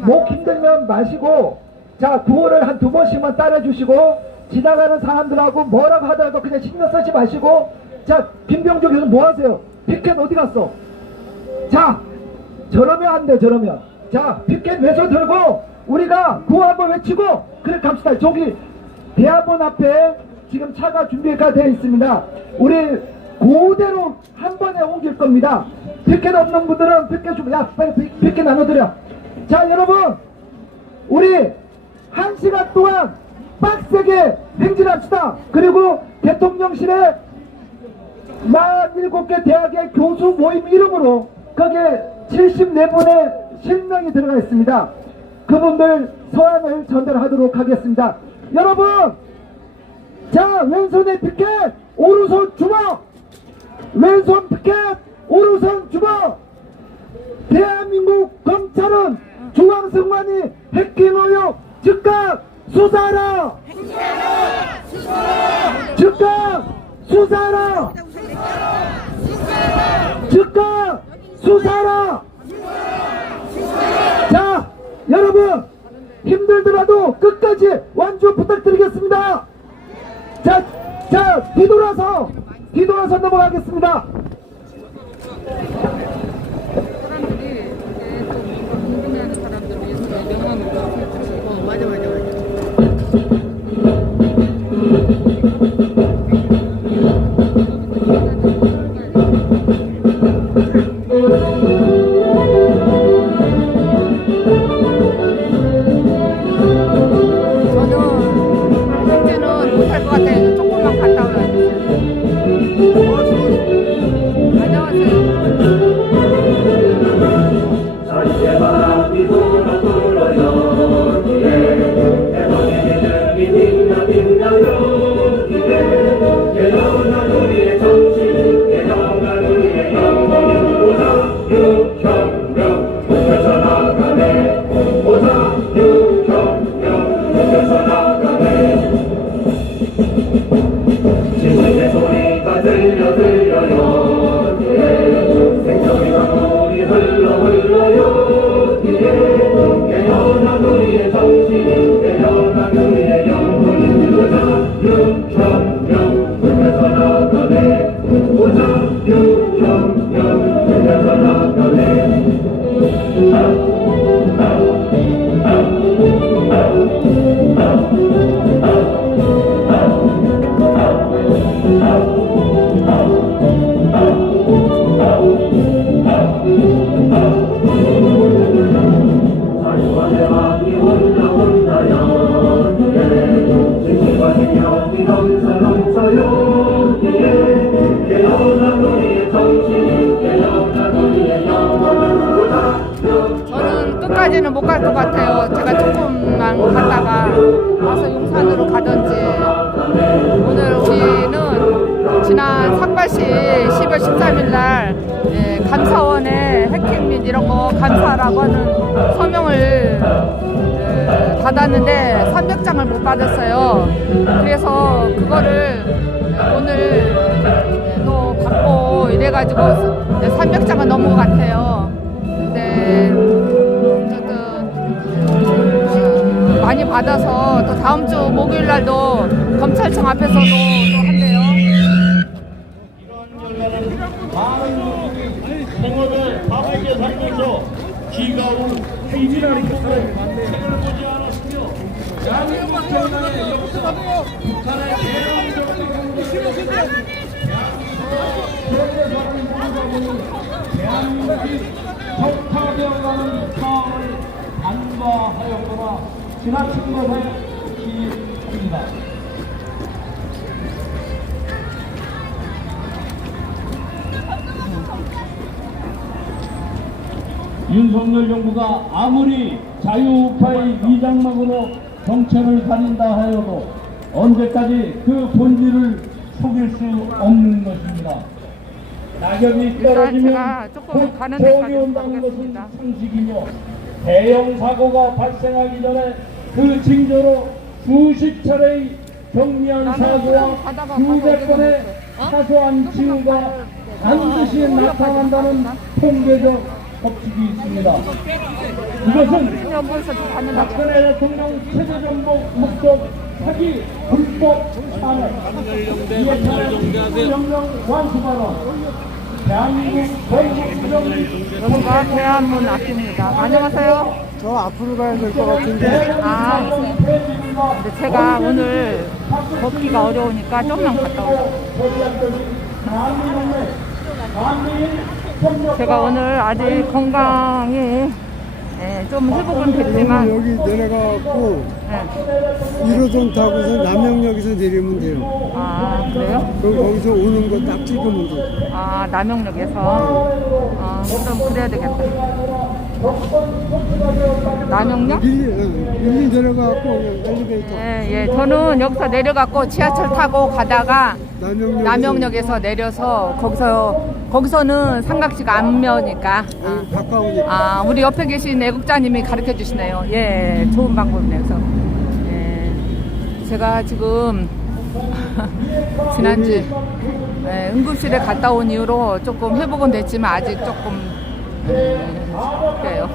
목 힘들면 마시고 자 구호를 한 2번씩만 따라 주시고 지나가는 사람들하고 뭐라고 하더라도 그냥 신경 쓰지 마시고 자 김병조 교수 뭐 하세요? 피켓 어디 갔어? 자 저러면 안 돼. 저러면 자 피켓 왼손 들고 우리가 구호 한번 외치고 그래 갑시다. 저기 대학원 앞에 지금 차가 준비가 되어 있습니다. 우리 그대로 한 번에 옮길 겁니다. 피켓 없는 분들은 피켓 좀, 야 빨리 피켓 나눠드려. 자 여러분 우리 1시간 동안 빡세게 행진합시다. 그리고 대통령실에 47개 대학의 교수 모임 이름으로 거기에 74분의 실명이 들어가 있습니다. 그분들 서한을 전달하도록 하겠습니다. 여러분 자 왼손에 피켓 오른손 주먹, 왼손 피켓 오른손 주먹. 대한민국 검찰은 중앙선관위 해킹 의혹 즉각 수사하라. 즉각 수사하라. 즉각 수사하라. 자 여러분 힘들더라도 끝까지 완주 부탁드리겠습니다. 자 뒤돌아서 넘어가겠습니다. 사람들이 이제 좀 궁금해하는 사람들을 위해서 명함을 맞아. 저는 그때는 못할 것 같아요. 조금만 갔다 오라. 저는 끝까지는 못 갈 것 같아요. 제가 조금만 갔다가 와서 용산으로 가든지. 오늘 우리는 지난 삭발시 10월 13일 날 감사원에 해킹 및 이런 거 감사라고 하는 서명을 받았는데 300장을 못 받았어요. 그래서 그거를 오늘 또 받고 이래가지고 300장은 넘은 것 같아요. 근데 어쨌든 많이 받아서 또 다음 주 목요일 날도 검찰청 앞에서도 또 한대요. 생업에 바쁘게 살면서 지가운 행진하는 사람이 많네. 보지 않았으며 대한민국 정당의 역사가 북한의 대한민국이 격파되어가는 상황을 간과하였거나 지나친 것에 기입니다. 윤석열 정부가 아무리 자유우파의 위장막으로 정책을 다닌다 하여도 언제까지 그 본질을 속일 수 없는 것입니다. 낙엽이 떨어지면 제가 조금 곧 가는 데까지 폭이 온다는 것은 가보겠습니다. 상식이며 대형 사고가 발생하기 전에 그 징조로 수십 차례의 경미한 사고와 수백 번의 사소한 징후가 반드시 나타난다는 통계적 법칙이 있습니다. 이것은 박근혜 대통령 체제정복 목적 사기 불법 탄핵 이해탄핵 명령 완수 발언 대한민국 전국 여기가 대한문 앞입니다. 안녕하세요. 저 앞으로 가야 될 것 같은데. 아, 근데 제가 오늘 걷기가 어려우니까 좀만 갔다 올게요. 제가 오늘 아직 건강이 좀 회복은 됐지만 여기 내려가고 네. 1호선 타고서 남영역에서 내리면 돼요. 아, 그래요? 그럼 거기서 오는 거 딱 찍으면 돼. 아, 남영역에서 그럼 그래야 되겠다. 남영역? 밀리 내려가고 엘리베이터. 예, 저는 여기서 내려갖고 지하철 타고 가다가 남영역에서 내려서 거기서는 삼각지가 안 며니까. 가까우니까. 아, 우리 옆에 계신 애국자님이 가르쳐 주시네요. 예, 좋은 방법이네요. 그래서 제가 지금 지난주에 응급실에 갔다 온 이후로 조금 회복은 됐지만 아직 조금 그래요.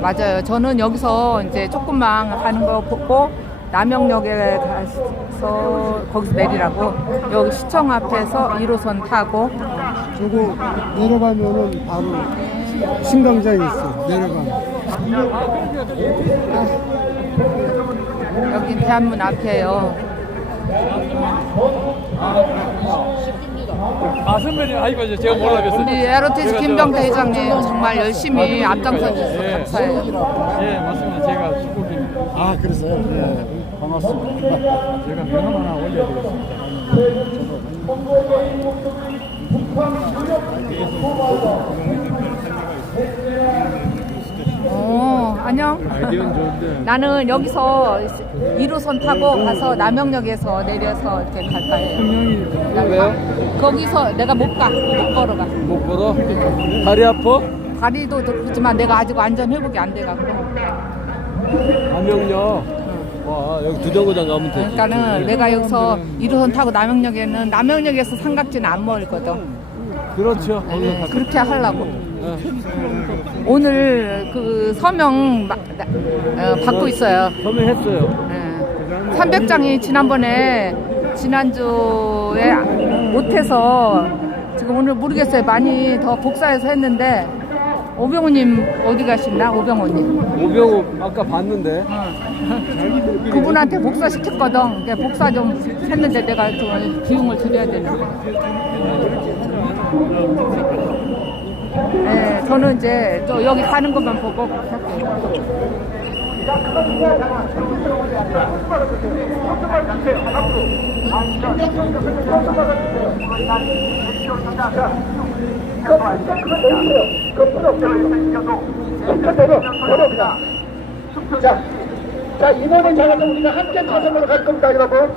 맞아요. 저는 여기서 이제 조금만 가는 거 보고 남영역에 가서 거기서 내리라고 여기 시청 앞에서 1호선 타고 저거 내려가면은 바로 신강장이 있어. 내려가면. 여기 대한문 앞이에요. 아 선배님, 아이고 제가 몰라뵀어요. 우리 에로티즈 김병태 회장님 정말 열심히 앞장서 주셔서 감사해요. 예, 맞습니다. 제가 축구입니다. 아, 그랬어요? 네. 반갑습니다. 제가 명함 하나 올려드리겠습니다. 안녕. 아이디어는 좋은데. 나는 여기서 1호선 타고 가서 남영역에서 내려서 이렇게 갈까 해요. 왜요? 거기서 내가 못 걸어가. 못 걸어? 다리 아파? 다리도 그렇지만 내가 아직 완전 회복이 안 돼가지고. 남영역. 와, 여기 두정거장 가면 되지. 그러니까는 내가 여기서 1호선 타고 남영역에서 삼각지는 안 먹을거든. 그렇죠. 그렇게 하려고. 오늘 그 서명 받고 있어요. 서명했어요. 300장이 지난번에 지난주에 못해서 지금 오늘 모르겠어요. 많이 더 복사해서 했는데 오병우님 어디 가셨나? 오병우님. 오병우 아까 봤는데. 그분한테 복사 시켰거든. 그러니까 복사 좀 했는데 내가 좀 비용을 드려야 되는데. 네, 저는 이제 또 여기 가는 것만 보고 할게요. 자, 이번에 장에서 우리가 함께 차선으로 갈 겁니다, 여러분.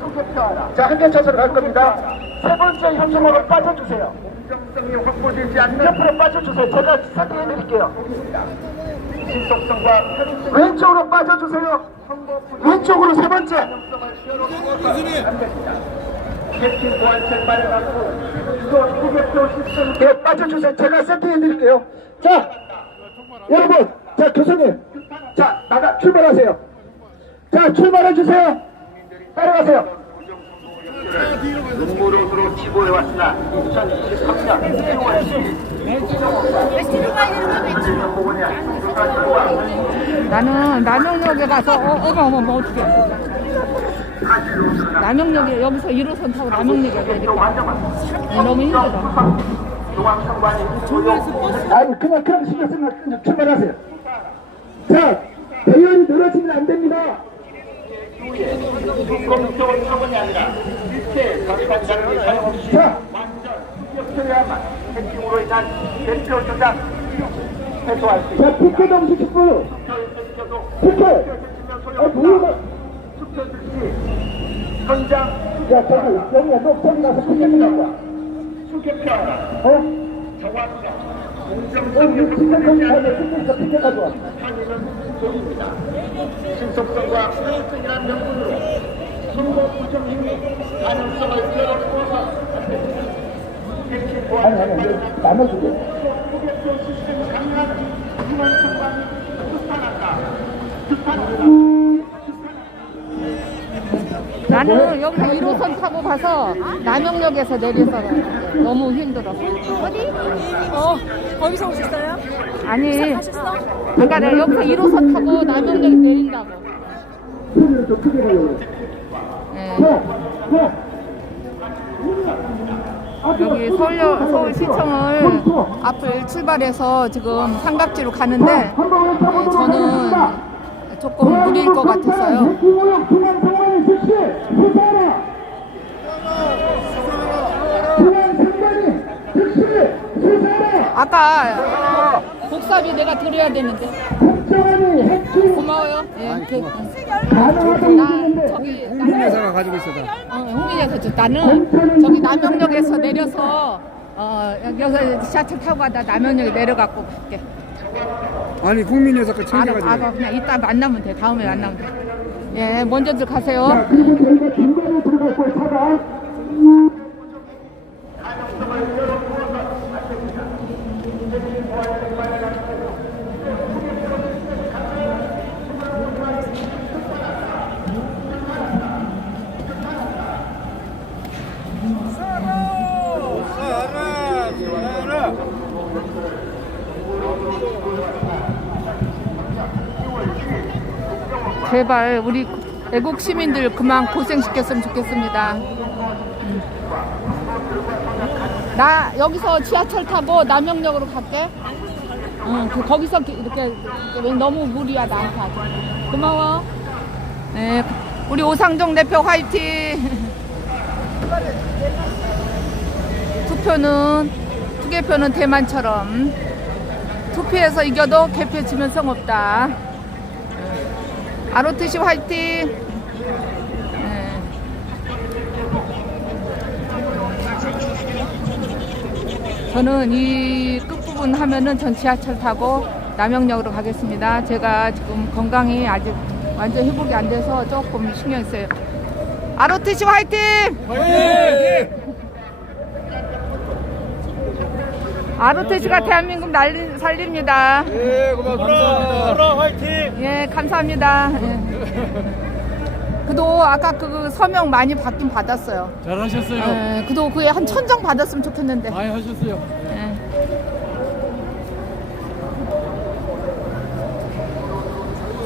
자, 함께 차선으로 갈 겁니다. 세 번째 현수막을 빠져주세요. 공정성이 확보되지 않는 옆으로 빠져주세요. 제가 설명해드릴게요. 신속성과 왼쪽으로 빠져주세요. 왼쪽으로 세 번째. 캡틴 보안책 마련하고 후계표 시스템 빠져주세요. 제가 세팅해드릴게요. 자, 여러분, 자 교수님, 자 출발하세요. 자 출발해주세요. 따라가세요. 눈물옷으로 치고해왔으나 2023년 10월 10일 나는 남영역에 가서 어머 어떡해. 남영역에 여기서 1호선 타고 남영역에 가니까 너무 힘들어. 아니 그냥 신경 쓰면 출발하세요. 자 대열이 늘어지면 안 됩니다. 공적인 처분이 아니라 일체 전반장이 사용없이 완전 협조해야만 해킹으로 인한 대표 조작 해소할 수 있습니다. 자 피켓 정식 직분 피켓 투표 즉시 현장 야 여기야 너 저기 가서 피켓 나와 수개표하라 정확성 공정성 협조되지 피켓 가져와 소리입니다. 신속성과 효율성이라는 명분으로 선거 부정 행위 가능성을 열어두어서 아니 나눠주게 후계표 시스템 강화하는 유망성과 규탄한다. 나는 여기서 1호선 타고 가서 남영역에서 내려서 너무 힘들어. 어디? 거기서 오셨어요? 아니, 그러니까 내가 여기서 1호선 타고 남영역에 내린다고. 네. 여기 서울시청을 앞을 출발해서 지금 삼각지로 가는데 저는 조금 무리일 것 같았어요. 아까 복사비 내가 드려야 되는데. 고마워요. 예, 나 저기 홍민여사가 가지고 있어다. 홍민여사 나는 저기 남영역에서 내려서 여기서 지하철 타고 가다 남영역에 내려갖고 갈게. 아니 국민여사 거 챙겨가지고. 알아, 그냥 이따 만나면 돼. 다음에 만나면 돼. 예, 먼저들 가세요. 제발 우리 애국 시민들 그만 고생시켰으면 좋겠습니다. 나 여기서 지하철 타고 남영역으로 갈게. 거기서 이렇게 너무 무리야 나한테 아주. 고마워. 네, 우리 오상정 대표 화이팅. 투개표는 대만처럼 투표해서 이겨도 개표 지면 성없다. ROTC 화이팅! 네. 저는 이 끝부분 하면은 전 지하철 타고 남영역으로 가겠습니다. 제가 지금 건강이 아직 완전 회복이 안 돼서 조금 신경 써요. ROTC 화이팅! 화이팅! ROTC가 대한민국 살립니다. 예, 고맙습니다. 예, 감사합니다. 예. 그도 아까 그 서명 많이 받긴 받았어요. 잘하셨어요. 예, 그도 그게 한 1000장 받았으면 좋겠는데. 많이 하셨어요. 예.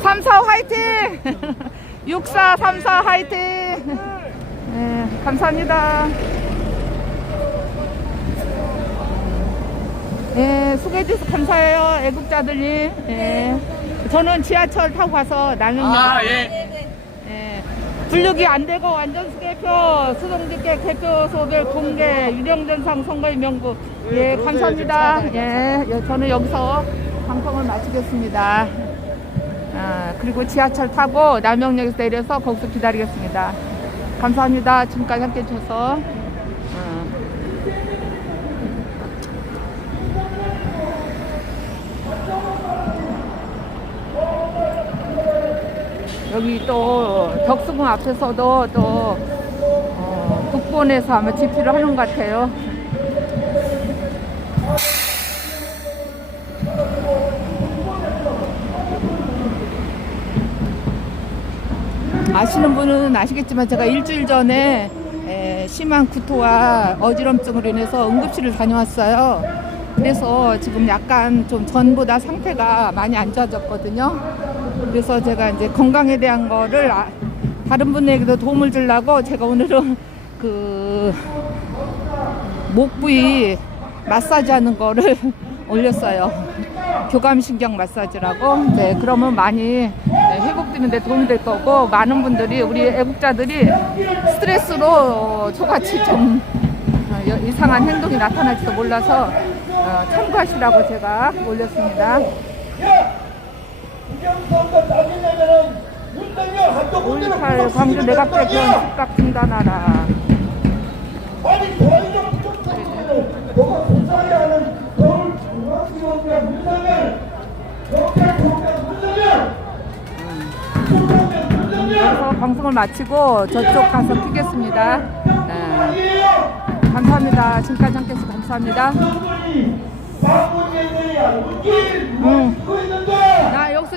삼사 화이팅! 6434 화이팅! 예, 감사합니다. 예, 소개해주셔서 감사해요, 애국자들이. 예. 저는 지하철 타고 가서 남영역. 예. 분류기 안 되고 완전수 개표, 수동집계 개표소별 공개, 유령전상 선거의 명부. 예, 감사합니다. 예, 저는 여기서 방송을 마치겠습니다. 그리고 지하철 타고 남영역에서 내려서 거기서 기다리겠습니다. 감사합니다. 지금까지 함께 해주셔서. 여기 또 덕수궁 앞에서도 또 국본에서 아마 집필을 하는 것 같아요. 아시는 분은 아시겠지만 제가 일주일 전에 심한 구토와 어지럼증으로 인해서 응급실을 다녀왔어요. 그래서 지금 약간 좀 전보다 상태가 많이 안 좋아졌거든요. 그래서 제가 이제 건강에 대한 거를 다른 분에게도 도움을 주려고 제가 오늘은 그 목 부위 마사지 하는 거를 올렸어요. 교감신경 마사지라고. 네, 그러면 많이 회복되는데 도움이 될 거고, 많은 분들이, 우리 애국자들이 스트레스로 저같이 좀 이상한 행동이 나타날지도 몰라서 참고하시라고 제가 올렸습니다. 5.18 광주 내각대편 즉각 중단하라. 아니 도와줘 부족하고 너가 도사리 하는 서울 중앙지원과 윤석열 그래서 방송을 마치고 저쪽 가서 키겠습니다. 네. 감사합니다. 지금까지 함께 해주셔서 감사합니다. 나 여기서